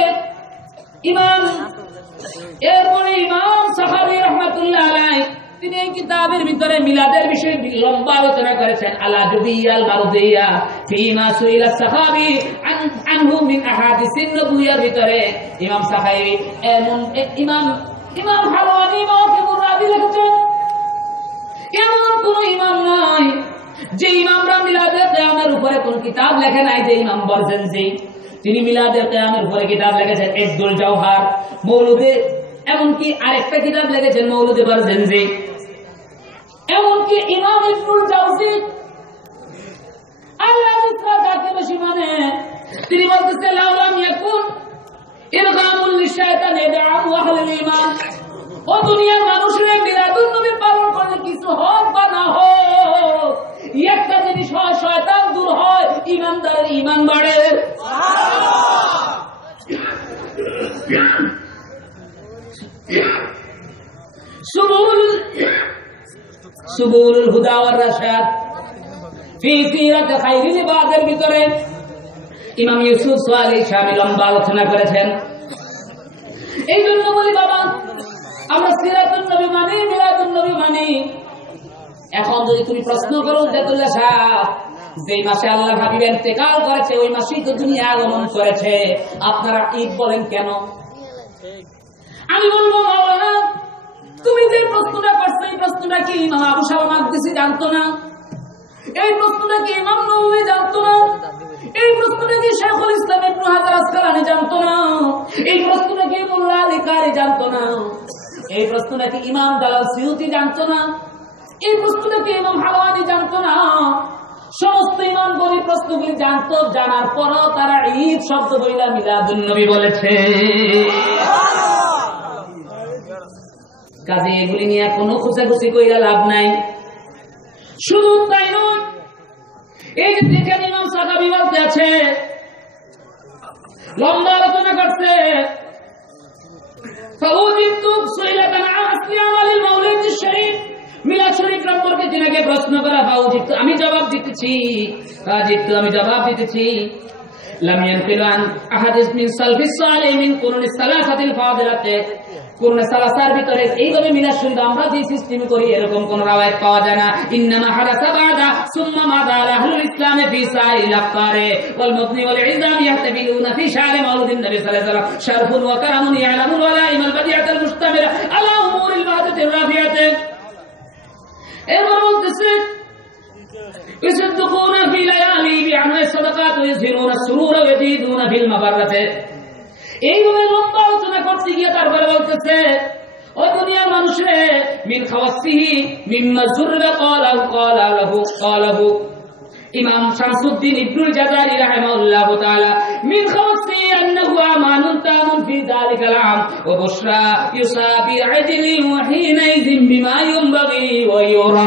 ইমাম সাখাবী রাহমাতুল্লাহ আলাইহি তিনি এই কিতাবের ভিতরে মিলাদের বিষয়ে লম্বা আলোচনা করেছেন। আলা জুবিয়াল মারদিয়া ফিমা সুইলা সাহাবী আনহু মিন আহাদিসিন নবুয়্যার ভিতরে ইমাম সাখাবী এমন ইমাম হালওয়ানি মাওকিবুর রাবি লিখেছেন, এমন কোন ইমাম নাই যে ইমামরা মিলাদের কিয়ামের উপরে কোন কিতাব লেখে নাই। যে ইমাম বারজানজি তিনি মিলাদের কিয়ামের উপরে কিতাব লিখেছেন ইদ্দুল জাওহার, মৌলুদে, এমনকি আরেকটা কিতাব লিখেছেন মৌলুদে বারজানজি। এমনকি ইমাম ইবনুল জাওজি আল্লাহ মিসরা যাকে বেশি মানে তিনি বলতেছেন লাউলাম ইয়াকুন ইরগামুল লিশাইতান ইদআম আহলিল ঈমান, ও দুনিয়ার মানুষের মিলাদুন নবী পালন করলে কিছু হোক বা না হোক, একটা জিনিস হয়, শয়তান দূর হয়, ঈমানদারের ঈমান বাড়ে। সুবুলুল হুদা ওয়ার রাশাদ ফি সিরাত খায়রিল ইবাদের ভিতরে ইমাম ইউসুফ সালেহ শামী লম্বা আলোচনা করেছেন। এই জন্য বলি বাবা, আমরা সিরাতুন নবী মানি, মিলাদুন নবী মানি। এখন যদি তুমি প্রশ্ন করো জাতুল্লাহ সাহেব, যেই মাসে আল্লাহর হাবিব ইন্তেকাল করেছে ওই মাসেই তো দুনিয়া আগমন করেছে, আপনারা ঈদ বলেন কেন? আমি বলবো মাওলানা, তুমি যে প্রশ্নটা করছো এই প্রশ্নটা কি ইমাম আবু সালামা মাকদিসি জানতো না? এই প্রশ্নটা কি ইমাম নববী জানতো না? এই প্রশ্নটা কি শাইখুল ইসলাম ইবনে হাজার আসকালানী জানতো না? এই প্রশ্নটা কি মোল্লা আলী কারি জানতো না? এই প্রশ্নটা কি ইমাম জালাল সুয়ুতী জানতো না? এই প্রশ্নটা কি ইমাম হালওয়ানি জানতো না? সমস্ত ইমামগণ এই প্রশ্নগুলি জানতো, জানার পরও তারা ঈদ শব্দ বইলা মিলাদুন নবী বলেছে। কাজে এগুলি নিয়ে কোনো খুঁচাখুচি কইরা লাভ নাই। শুধু তাই নয়, এই যে দেখেন ইমাম সাখাবী বলতে আছে, লম্বা আলোচনা করছে, ফাউজিতু সুইলাতান আসলি আমালিল মাউলিদিশ শরীফ, মিলাদ শরীফ সম্পর্কে যিনাকে প্রশ্ন করা, ফাউজিতু আমি জবাব দিতেছি, ফাজিতু আমি জবাব দিতেছি। লাম ইয়ানকিলু আন আহাদিস মিন সালফিস সালিহ মিন কুরুনিস সালাসাতিল ফাদিলাতে, কুরুনে সালাসার ভিতরে এইভাবে মিলাদ শরীফ আমরা যে সিস্টেম করি এরকম কোন রাওয়ায়াত পাওয়া যায় না। ইন্নামা হাদাসা বাদা সুম্মা মাদা আহলুল ইসলাম ফি সাইল আফকারে ওয়াল মুবনি ওয়াল ইজাম ইয়াহতাবিলুনা ফি শা'রি মাউলিদিন নবী সাল্লাল্লাহু আলাইহি ওয়াসাল্লাম শারফুন ওয়া কারামুন ইয়ালামুল ওয়ালাইমাল বাদিয়াতুল মুস্তামিরা আলা উমুরিল বাদাতির রাফিয়াতে। এরপর বলতেছে يصدقون في ليالي بأنواع الصدقات ويظهرون السرور ويزيدون في المبرة। এইভাবে লম্বা আলোচনা করতে গিয়ে তারপরে বলতেছে, ও দুনিয়ার মানুষে মিন খাওয়াসিহি মিম্মা যুররা ক্বালাহু ইমাম শামসুদ্দিন ইবনুল জাযারি রাহিমাহুল্লাহ তাআলা মিন খাওয়াসিহি আন্নাহু আমানুন তামুন ফি যালিকাল আম ওয়া বুশরা ইউসাবি আজলি ওয়া হিনাইযিন বিমা ইউনবাগি ওয়া ইউরা।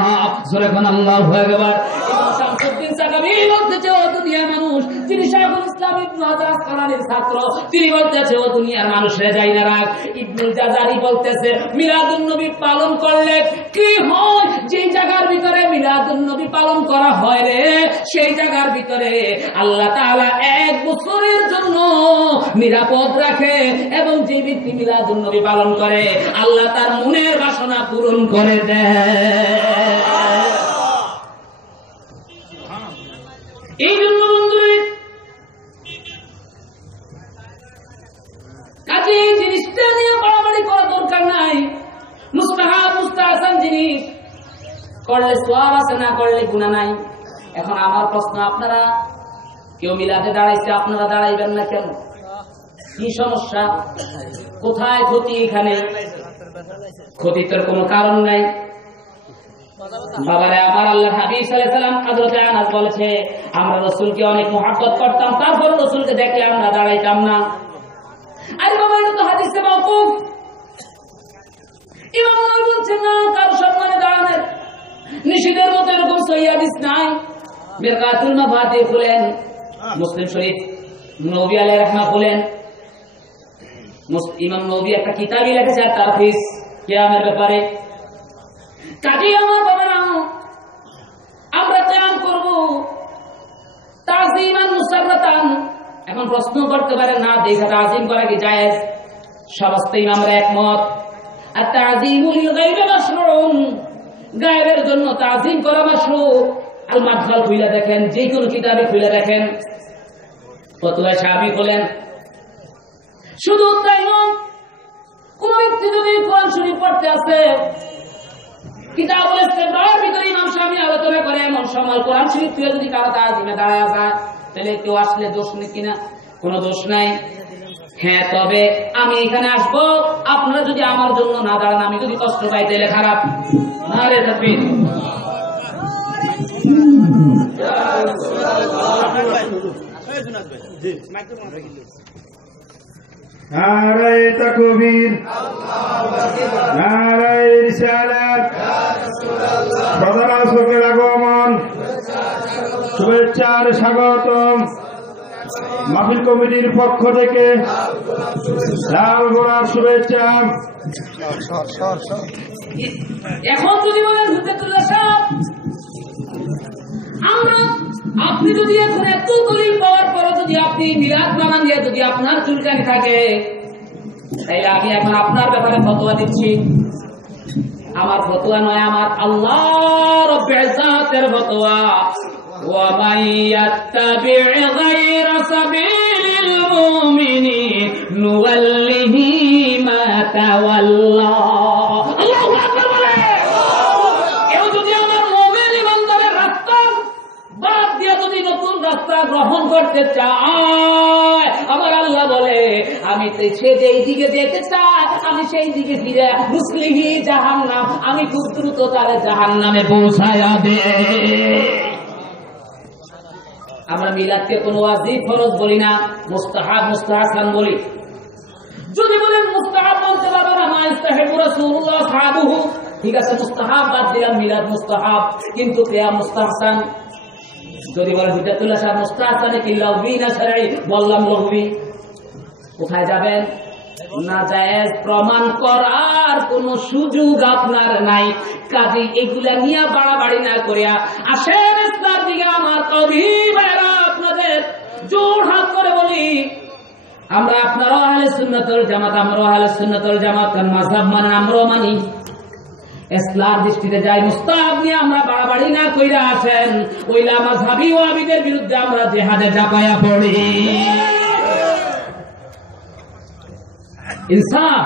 সুবহানাল্লাহু আকবার। ইমাম শামসুদ্দিন সাকাবী বলতেছে, ও দুনিয়ার মানুষ, যিনি শাইখুল ইসলাম ইবনে হাজার আসকালানির ছাত্র, তিনি বলতেছে ও দুনিয়ার মানুষরা যাই না রাখ। ইবনুল জাজারি বলতেছে মিলাদুন নবী পালন করলে কি হয়, যে জায়গার ভিতরে মিলাদুন নবী পালন করা হয় রে, সেই জায়গার ভিতরে আল্লাহ তাআলা 1 বছরের জন্য নিরাপদ রাখে, এবং যে ব্যক্তি মিলাদুন নবী পালন করে আল্লাহ তার মনের বাসনা পূরণ করে দেয়। এই জন্য বন্ধুরা কাজে এই জিনিসটা নিয়ে বাড়াবাড়ি করা দরকার নাই। মুস্তাহাব মুস্তাহসান জিনিস করলে সওয়াব আছে, না করলে গুনাহ নাই। এখন আমার প্রশ্ন, আপনারা কেউ মিলাদে দাঁড়াইছে, আপনারা দাঁড়াইবেন না কেন? কি সমস্যা? কোথায় ক্ষতি? এখানে ক্ষতি তোর কোনো কারণ নাই। বাবারে আমার, আল্লাহ হাবিব সাল্লাল্লাহু আলাইহি সাল্লাম হযরত আনাস বলেছে আমরা রাসূলকে অনেক মহব্বত করতাম, তারপর রাসূলকে দেখলে আমরা দাঁড়াইতাম না। আরে বাবা, এটা তো হাদিসে মাওকুফ। ইমাম নবী বলছেন না কারো সম্মানে দাঁড়ানোর নিষেধের মতো এরকম সহিহ হাদিস নাই। মিরকাতুল মাফাতিহ খুলেন, মুসলিম শরীফ, নবী আলাইহিস রাহমা খুলেন, ইমাম নবী একটা কিতাবই লিখেছে তারফিস কিয়ামের ব্যাপারে। কাজী আমার বাবারা, আমরা কিয়াম করব তাযীমান মুসাররাতান। এখন প্রশ্ন করতে পারে না দেখে তাযীম করা কি জায়েজ? সমস্ত ইমামরা একমত। আর তাযীমু লিল গায়বি মাশরুউন, গায়বের জন্য তাযীম করা মাশরু। আল মাদখাল খুলে দেখেন, যে কোনো কিতাবে খুলে দেখেন, ফতোয়া শাফি বলেন। শুধু তাই নয়, কোন ব্যক্তি যদি কোরআন শরীফ পড়তে আসে, কিতাবুল ইস্তিগফারের ভিতরে ইমাম শাফি আলোচনা করে এমন সময় কোরআন শরীফ থেকে যদি কারো তাযীমে দাঁড়ায় যায়, তাহলে কেউ আসলে দোষ নেই কিনা? কোনো দোষ নাই। হ্যাঁ, তবে আমি এখানে আসবো, আপনারা যদি আমার জন্য না দাঁড়ান, আমি যদি কষ্ট পাই তাহলে খারাপ না রে? তাকবীর। নারায়ে তাকবীর, নারায়ে রিসালাত, প্রধান অতিথির আগমন, শুভেচ্ছার স্বাগতম। মাহফিল কমিটির পক্ষ থেকে লাল গোলাপ শুভেচ্ছা। এখন যদি বলেন হুজ্জাতুল্লাহ সাহেব, আপনি যদি এখন এত দলিল পাওয়ার পর যদি আপনি মিলাদ বানান দিয়ে যদি আপনার চুলকানি থাকে, তাইলে আমি এখন আপনার ব্যাপারে ফতোয়া দিচ্ছি। আমার ফতোয়া নয়, আমার আল্লাহ রাব্বুল ইজ্জাতের ফতোয়া। ওয়া মান ইয়াত্তাবি' গায়রা সাবিলিল মুমিনিন নুওয়াল্লিহি মা তাওয়াল্লা। আল্লাহু আকবার বলে। কেউ যদি আমার মুমিন ইমানদারের রাস্তা বাদ দিয়ে যদি নতুন রাস্তা গ্রহণ করতে চায়, আমার আল্লাহ বলে আমি সে যেই দিকে যেতে চাই আমি সেই দিকে ফিরে মুসলিহি জাহান্নাম, আমি খুব দ্রুত তারে জাহান্নামে পৌঁছায়া দে। আমরা মিলাদকে কোনো ওয়াজিব ফরজ বলি না, মুস্তাহাব মুস্তাহসান বলি। যদি বলেন মুস্তাহাব বলতে পারবো না, মা ইস্তাহিবু রাসূলুল্লাহ সাহাবুহু, ঠিক আছে, মুস্তাহাব বাদ দিলাম, মিলাদ মুস্তাহাব, কিন্তু কিয়াম মুস্তাহসান। যদি বলেন হুজ্জাতুল্লাহ সাহেব মুস্তাহসানে কি লঘবি না শরঈ, বললাম লঘবি। কোথায় যাবেন? না জায়েজ প্রমাণ করার কোন সুযোগ আপনার নাই। কাজে এগুলা নিয়ে বাড়াবাড়ি না করিয়া আসেন ইসলামের দিকে। আমার কবি ভাইরা, আপনাদের জোর হাত করে বলি, আমরা আপনারাও আহলে সুন্নাত ওয়াল জামাত, আমরাও আহলে সুন্নাত ওয়াল জামাত, কারণ মাযহাব মানে আমরাও মানি। ইসলাম দৃষ্টিতে যাই, মুস্তাহাব নিয়ে আমরা বাড়াবাড়ি না কইরা আসেন, ওইলা মাযহাবী ওয়াহাবীদের বিরুদ্ধে আমরা জিহাদে ঝাঁপায়া পড়ি। ইনসাফ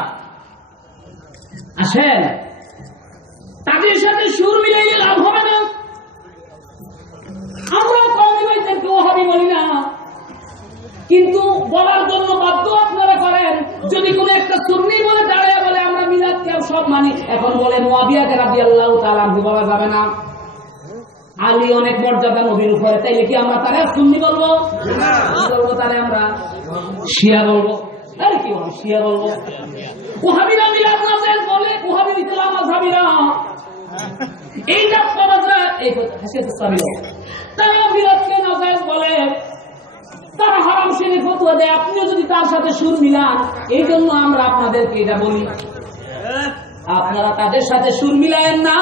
আসেন, তাদের সাথে সুর মিলাইলে লাভ হবে না। আমরা কওমি ভাইদেরকে ওয়াহাবী বলি না, কিন্তু বলার জন্য বাধ্য আপনারা করেন। যদি কোন একটা সুন্নি বলে দাঁড়ায় বলে আমরা মিলাদকে সব মানি, এখন বলে মুআবিয়াকে রাদিয়াল্লাহু তাআলা আনহু বলা যাবে না, আলী অনেক মর্যাদা নবীর উপরে, তাইলে কি আমরা তারে সুন্নি বলবো? বলবো তারে আমরা শিয়া বলবো। আরে কি বলবো? শিয়া বলবো। ওয়াহাবীরা মিলাদ না জায়েজ বলে, ওয়াহাবী ইসলাম মাযহাবীরা এইটা সমাজরা এই হাসিয়াত সাবিল, তারা মিলাদকে না জায়েজ বলে, তারা হারাম শিরক ফতুয়া দেয়, আপনিও যদি তার সাথে সুর মিলান, এই জন্য আমরা আপনাদেরকে এটা বলি, আপনারা তাদের সাথে সুর মিলায়েন না।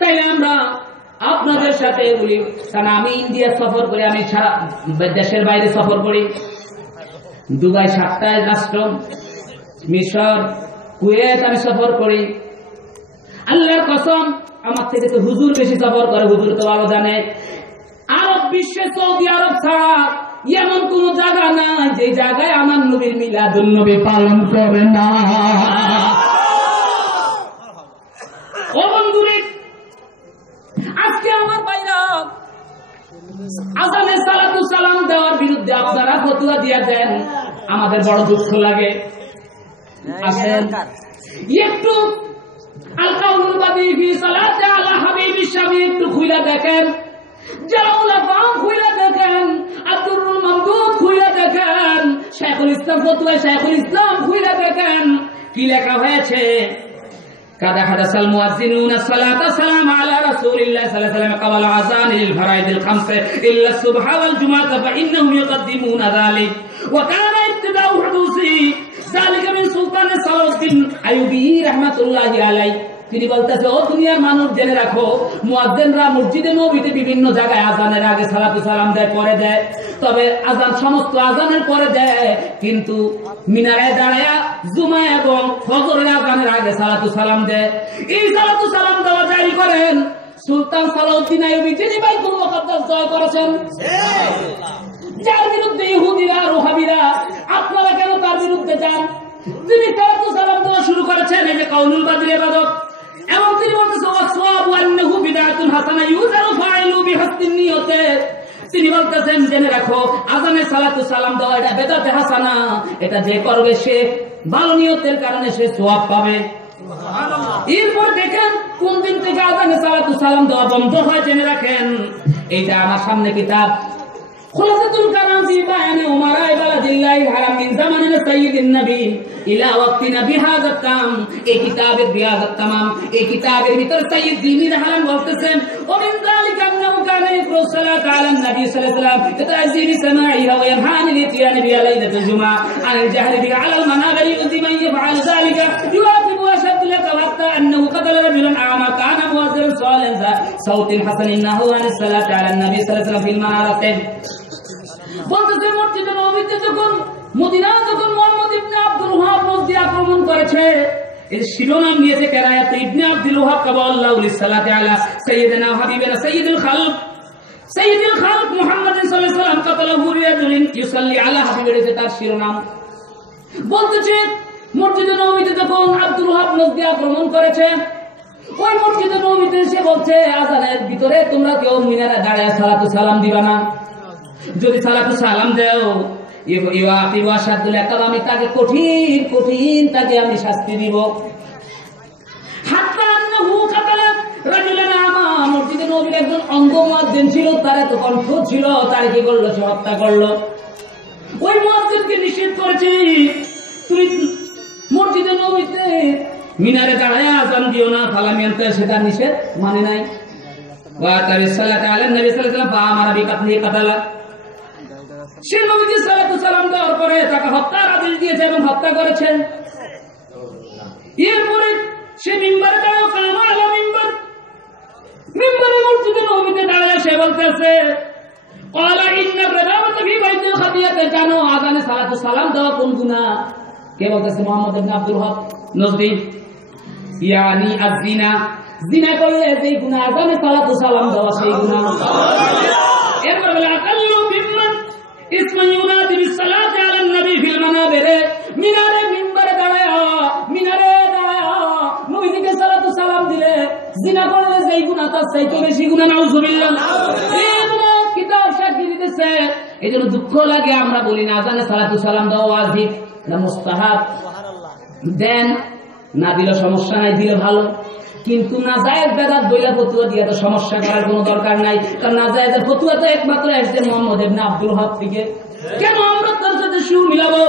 তাই আমরা আপনাদের সাথে বলি, কারণ আমি ইন্ডিয়া সফর করি, আমি সারা দেশের বাইরে সফর করি, দুবাই 7টা রাষ্ট্র, মিশর, কুয়েত আমি সফর করি। আল্লাহর কসম, আমার থেকে তো হুজুর বেশি সফর করে, হুজুর তো ভালো জানে। আরব বিশ্বে সৌদি আরব ছাড়া এমন কোন জায়গা নাই যে জায়গায় আমার নবীর মিলাদুন নবী পালন করে না। ও বন্ধুরে, আজকে আমার ভাইরা আযানে সালাতু সালাম দেওয়ার বিরুদ্ধে আপনারা ফতোয়া দিয়া দেন, আমাদের বড় দুঃখ লাগে। আসেন একটু আল কাউলুল বাদী ফি সালাতি আলা হাবিবিশ শাফি একটু খুইলা দেখেন, জালাউল আফাম খুইলা দেখেন, আব্দুরুল মামদুদ খুইলা দেখেন, শাইখুল ইসলাম ফতোয়া শাইখুল ইসলাম খুইলা দেখেন, কি লেখা হয়েছে? قد حدث المؤذنون الصلاة والسلام على رسول الله صلى الله عليه وسلم قبل أذان الفرائض الخمس إلا الصبح والجمعة فإنهم يقدمون ذلك وكان ابتداء حدوثه ذلك من سلطان صلاح الدين أيوبي رحمة الله عليه। তিনি বলতেছে, ও দুনিয়ার মানুষ জেনে রাখো, মুয়াজ্জিনরা মসজিদে নববীতে বিভিন্ন জায়গায় আযানের আগে সালাতু সালাম দেয়, পরে দেয়, তবে আযান সমস্ত আযানের পরে দেয়, কিন্তু মিনারে দাঁড়ায়া জুমা এবং ফজরের আযানের আগে সালাতু সালাম দেয়। এই সালাতু সালাম দেওয়া জারি করেন সুলতান সালাউদ্দিন আইয়ুবী, যিনি বাইতুল মুকাদ্দাস জয় করেছেন, যার বিরুদ্ধে ইহুদিরা আর ওহাবিরা, আপনারা কেন তার বিরুদ্ধে যান? তিনি সালাতু সালাম দেওয়া শুরু করেছেন, এই যে কাউলুল বাদীর ইবাদত, এবং তিনি বলতেছেন ওয়াসওয়াবু আন্নাহু বিদআতুন হাসানা ইউজারু ফাইলু বিহাসবিন নিয়তে। তিনি বলতেছেন, জেনে রাখো, আযানে সালাতু সালাম দেওয়া এটা বিদআতে হাসানা, এটা যে করবে সে ভালো নিয়তের কারণে সে সওয়াব পাবে। এরপর দেখেন কোন দিন থেকে আযানে সালাতু সালাম দেওয়া বন্ধ হয়, জেনে রাখেন। এইটা আমার সামনে কিতাব খুলাসাতুল কালাম ফি বায়ান উমারায়ে বালাদিল্লাহিল হারাম মিন জামানিনা সাইয়্যিদিন নবী ইলা ওয়াক্তিনা বিহাযাত তাম। এই কিতাবের বিহাযাত তামাম, এই কিতাবের ভিতর সাইয়্যিদ দ্বীনিল হারাম বলতেছেন, ওয়া মিন যালিকা আন্নাহু কানা ইয়াকরু সালাত আলা নবী সাল্লাল্লাহু আলাইহি ওয়াসাল্লাম তা'যীমি সামাইহা ওয়া ইয়ানহানি লিতিয়ানি বিহা লাইলাতুল জুমআ আনিল জাহরি বিহা আলা আল মানাবির ইউযি মান ইয়াফআল যালিকা ইউআতিবু আশাদ্দু লাকা হাত্তা আন্নাহু কাতালা রাজুলান আ'মা কানা মুআযজিরান সালিহান যা সাউতিন হাসানিন নাহু আনিস সালাতি আলা নবী সাল্লাল্লাহু আলাইহি ওয়াসাল্লাম ফিল মানারাতিন। বলতেছে, মসজিদে নববীতে যখন মদিনা যখন মুহাম্মদ ইবনে আব্দুল ওয়াহাব মসজিদ আক্রমণ করেছে, এর শিরোনাম দিয়েছে কেরায়াত ইবনে আব্দুল ওয়াহাব কাবাল্লাহু লিসালাতি আলা সাইয়্যিদিনা হাবিবিনা সাইয়্যিদুল খালক মুহাম্মাদিন সাল্লাল্লাহু আলাইহি ওয়াসাল্লাম কাতালাহু রাজুলুন ইউসাল্লি আলা হাবিবিহি, তার শিরোনাম। বলতেছে, মসজিদে নববীতে যখন আব্দুল ওয়াহাব মসজিদ আক্রমণ করেছে, ওই মসজিদে নববীতে সে বলছে, আযানের ভিতরে তোমরা কেউ মিনারে দাঁড়ায় সালাতু সালাম দিবা না, যদি সালাতু সালাম দাও ইউআতিবু আশাদ্দু লাকা, আমি তাকে কঠিন কঠিন তাকে আমি শাস্তি দিব। হাত্তা আন্নাহু কাতালা রাজুলান আমা, মসজিদে নববীর একজন অন্ধ মুয়াজ্জিন ছিল, তার এত কণ্ঠ ছিল, তার কি করলো? সে হত্যা করলো। ওই মুয়াজ্জিনকে নিষেধ করেছে, তুমি মসজিদে নববীতে মিনারে দাঁড়ায় আযান দিও না, ফালামিয়ান্তে, সেটা নিষেধ মানে নাই। ওয়া তারিস সালাত আলা নবী সাল্লাল্লাহু আলাইহি ওয়াসাল্লাম ফাআমারা বিকাতলি কাতালা, সে নবীকে সালাতু সালাম দেওয়ার পরে তাকে হত্যার আদেশ দিয়েছে এবং হত্যা করেছেন। এরপরে সে মিম্বারে দাঁড়ায়, কামা আলা মিম্বার, মিম্বারে মসজিদে নববীতে দাঁড়ায় সে বলতেছে, ক্বালা ইন্না রাদাবাতা ফি বাইতিল খাতিয়াতে, জানো আযানে সালাতু সালাম দেওয়া কোন গুনাহ? কে বলতেছে? মুহাম্মদ ইবনে আব্দুল ওয়াহাব নজদি, ইয়ানি আয-যিনা, জিনা করলে যেই গুনাহ, আযানে সালাতু সালাম দেওয়া সেই গুনাহ। এরপর বলে আকাল্লু বিমান ইসমা ইউনাদি বিসসালাতি আলা নবী ফিল মানাবিরে, মিনারে মিম্বারে দাঁড়ায় নবীকে সালাতু সালাম দিলে জিনা করলে যেই গুনাহ তার চাইতে বেশি গুনাহ, নাউযুবিল্লাহ। এই গুনাহ কিতাব সাক্ষী দিতেছে। এজন্য দুঃখ লাগে, আমরা বলি না আযানে সালাতু সালাম দেওয়া ওয়াজিব না মুস্তাহাব। দেন, না দিলে সমস্যা নাই, দিলে ভালো, কিন্তু নাজায়েজ বেদাত বইলা ফতোয়া দিয়া তো সমস্যা করার কোনো দরকার নাই। কারণ নাজায়েজের ফতোয়া তো একমাত্র আসছে মুহাম্মদ ইবনে আব্দুল ওয়াহাব থেকে। কেন আমরা তার সাথে সুর মিলাবো?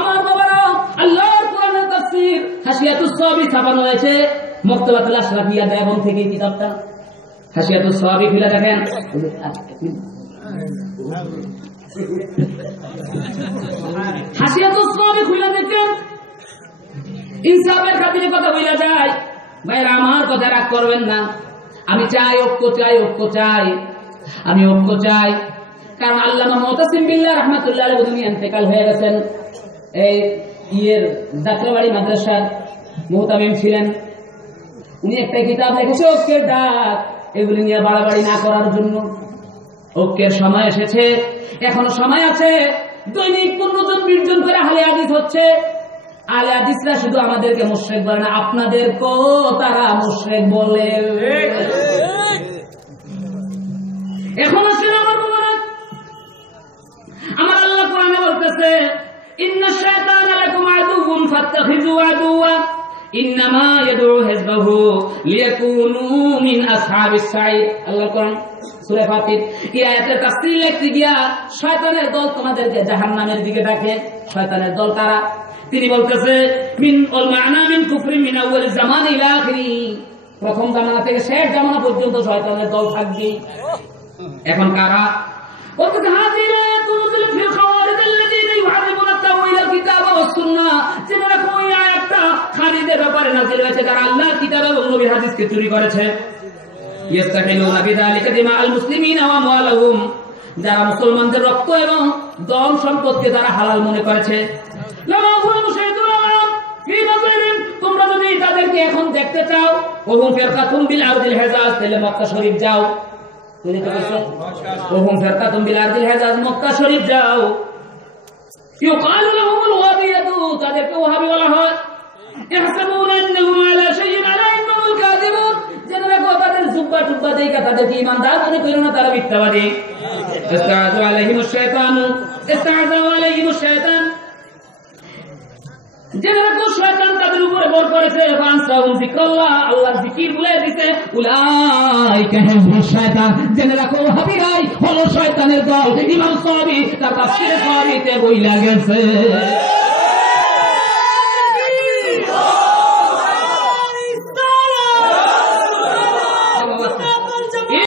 আমার বাবারা, আল্লাহর কোরআনের তাফসীর হাসিয়াতুস সাওয়াবি ছাপানো হয়েছে মক্তবাতুল আশরাফিয়া দেওবন্দ থেকে। কিতাবটা হাসিয়াতুস সাওয়াবি খুলে দেখেন, হাসিয়াতুস সাহাবী খুলে দেখেন, ইনসাফের খাতিরে কথা বলা যায়। ভাইরা আমার কথা রাগ করবেন না, আমি চাই ঐক্য চাই, ঐক্য চাই, আমি ঐক্য চাই। কারণ আল্লামা মুতাসিম বিল্লাহ রাহমাতুল্লাহ আলাইহি উনি ইন্তেকাল হয়ে গেছেন। এই যাত্রাবাড়ি মাদ্রাসার মুহতামিম ছিলেন। উনি একটা কিতাব লিখেছে ঐক্যের ডাক, এগুলি নিয়ে বাড়াবাড়ি না করার জন্য। ঐক্যের সময় এসেছে, এখনো সময় আছে। দৈনিক 15 জন 20 জন করে আহলে হাদিস হচ্ছে। আহলে হাদিসরা শুধু আমাদেরকে মুশরিক বলে না, আপনাদেরকেও তারা মুশরিক বলে। এখন আসলে আমার বাবারা, আমার আল্লাহ কোরআনে বলতেছে ইন্নাশ শায়তানা লাকুম আদুউন ফাত্তাখিযু আদুওয়া ইন্নামা ইয়াদউ হিজবাহু লিয়াকুনু মিন আসহাবিস সাঈদ। আল্লাহ কোরআন সূরা ফাতির এই আয়াতের তাফসীর লিখতে গিয়া শয়তানের দল তোমাদেরকে জাহান্নামের দিকে ডাকে। শয়তানের দল কারা? তিনি বলতেছে মিন আল মা'না মিন কুফরি মিন আউয়াল জামান ইলা আখিরি, প্রথম জামানা থেকে শেষ জামানা পর্যন্ত শয়তানের দল থাকবে। এখন কারা? বলতেছে হাজির আয়াতুল ফিল খাওয়ারিদিল্লাযীনা ইউহারিবুনা তাওয়িলাল কিতাব ওয়াস সুন্নাহ। যেটা কোন আয়াতটা খারিদের ব্যাপারে নাযিল হয়েছে, যারা আল্লাহর কিতাব এবং নবীর হাদিসকে চুরি করেছে। ইস্তাহিলুনা বিযালিকা দিমাআল মুসলিমিনা ওয়া আমওয়ালাহুম, যারা মুসলমানদের রক্ত এবং ধন সম্পদকে যারা হালাল মনে করেছে। তোমরা যদি তাদেরকে এখন দেখতে চাও, ওহুম ফিরকাতুম বিল আরদিল হিজাজ, তাহলে মক্কা শরীফ যাও। ওহুম ফিরকাতুম বিল আরদিল হিজাজ, মক্কা শরীফ যাও। ইউকালু লাহুমুল ওয়াবিয়াতু, তাদেরকে ওয়াহাবি বলা হয়। ইহসাবুনা আন্নাহুম আলা শাইইন আলা ইন্নাহুল কাযিবুন, যারা তাদের জুব্বা টুব্বা দেইকা তাদেরকে ঈমানদার মনে করে না, তারা মিথ্যাবাদী। ইস্তাআযু আলাইহিমুশ শাইতানু, ইস্তাআযু আলাইহিমুশ শাইতান, যারা শয়তান তাদের উপরে বর করেছে। ফানসাহুম যিকরাল্লাহ, আল্লাহর জিকির ভুলে দিতে। উলাইকা হিজবুশ শাইতান, যারা ওয়াহাবিরাই হলো শয়তানের দল। ইমাম সাহাবী তার তাফসীরে সাহাবীতে বইলা গেছে।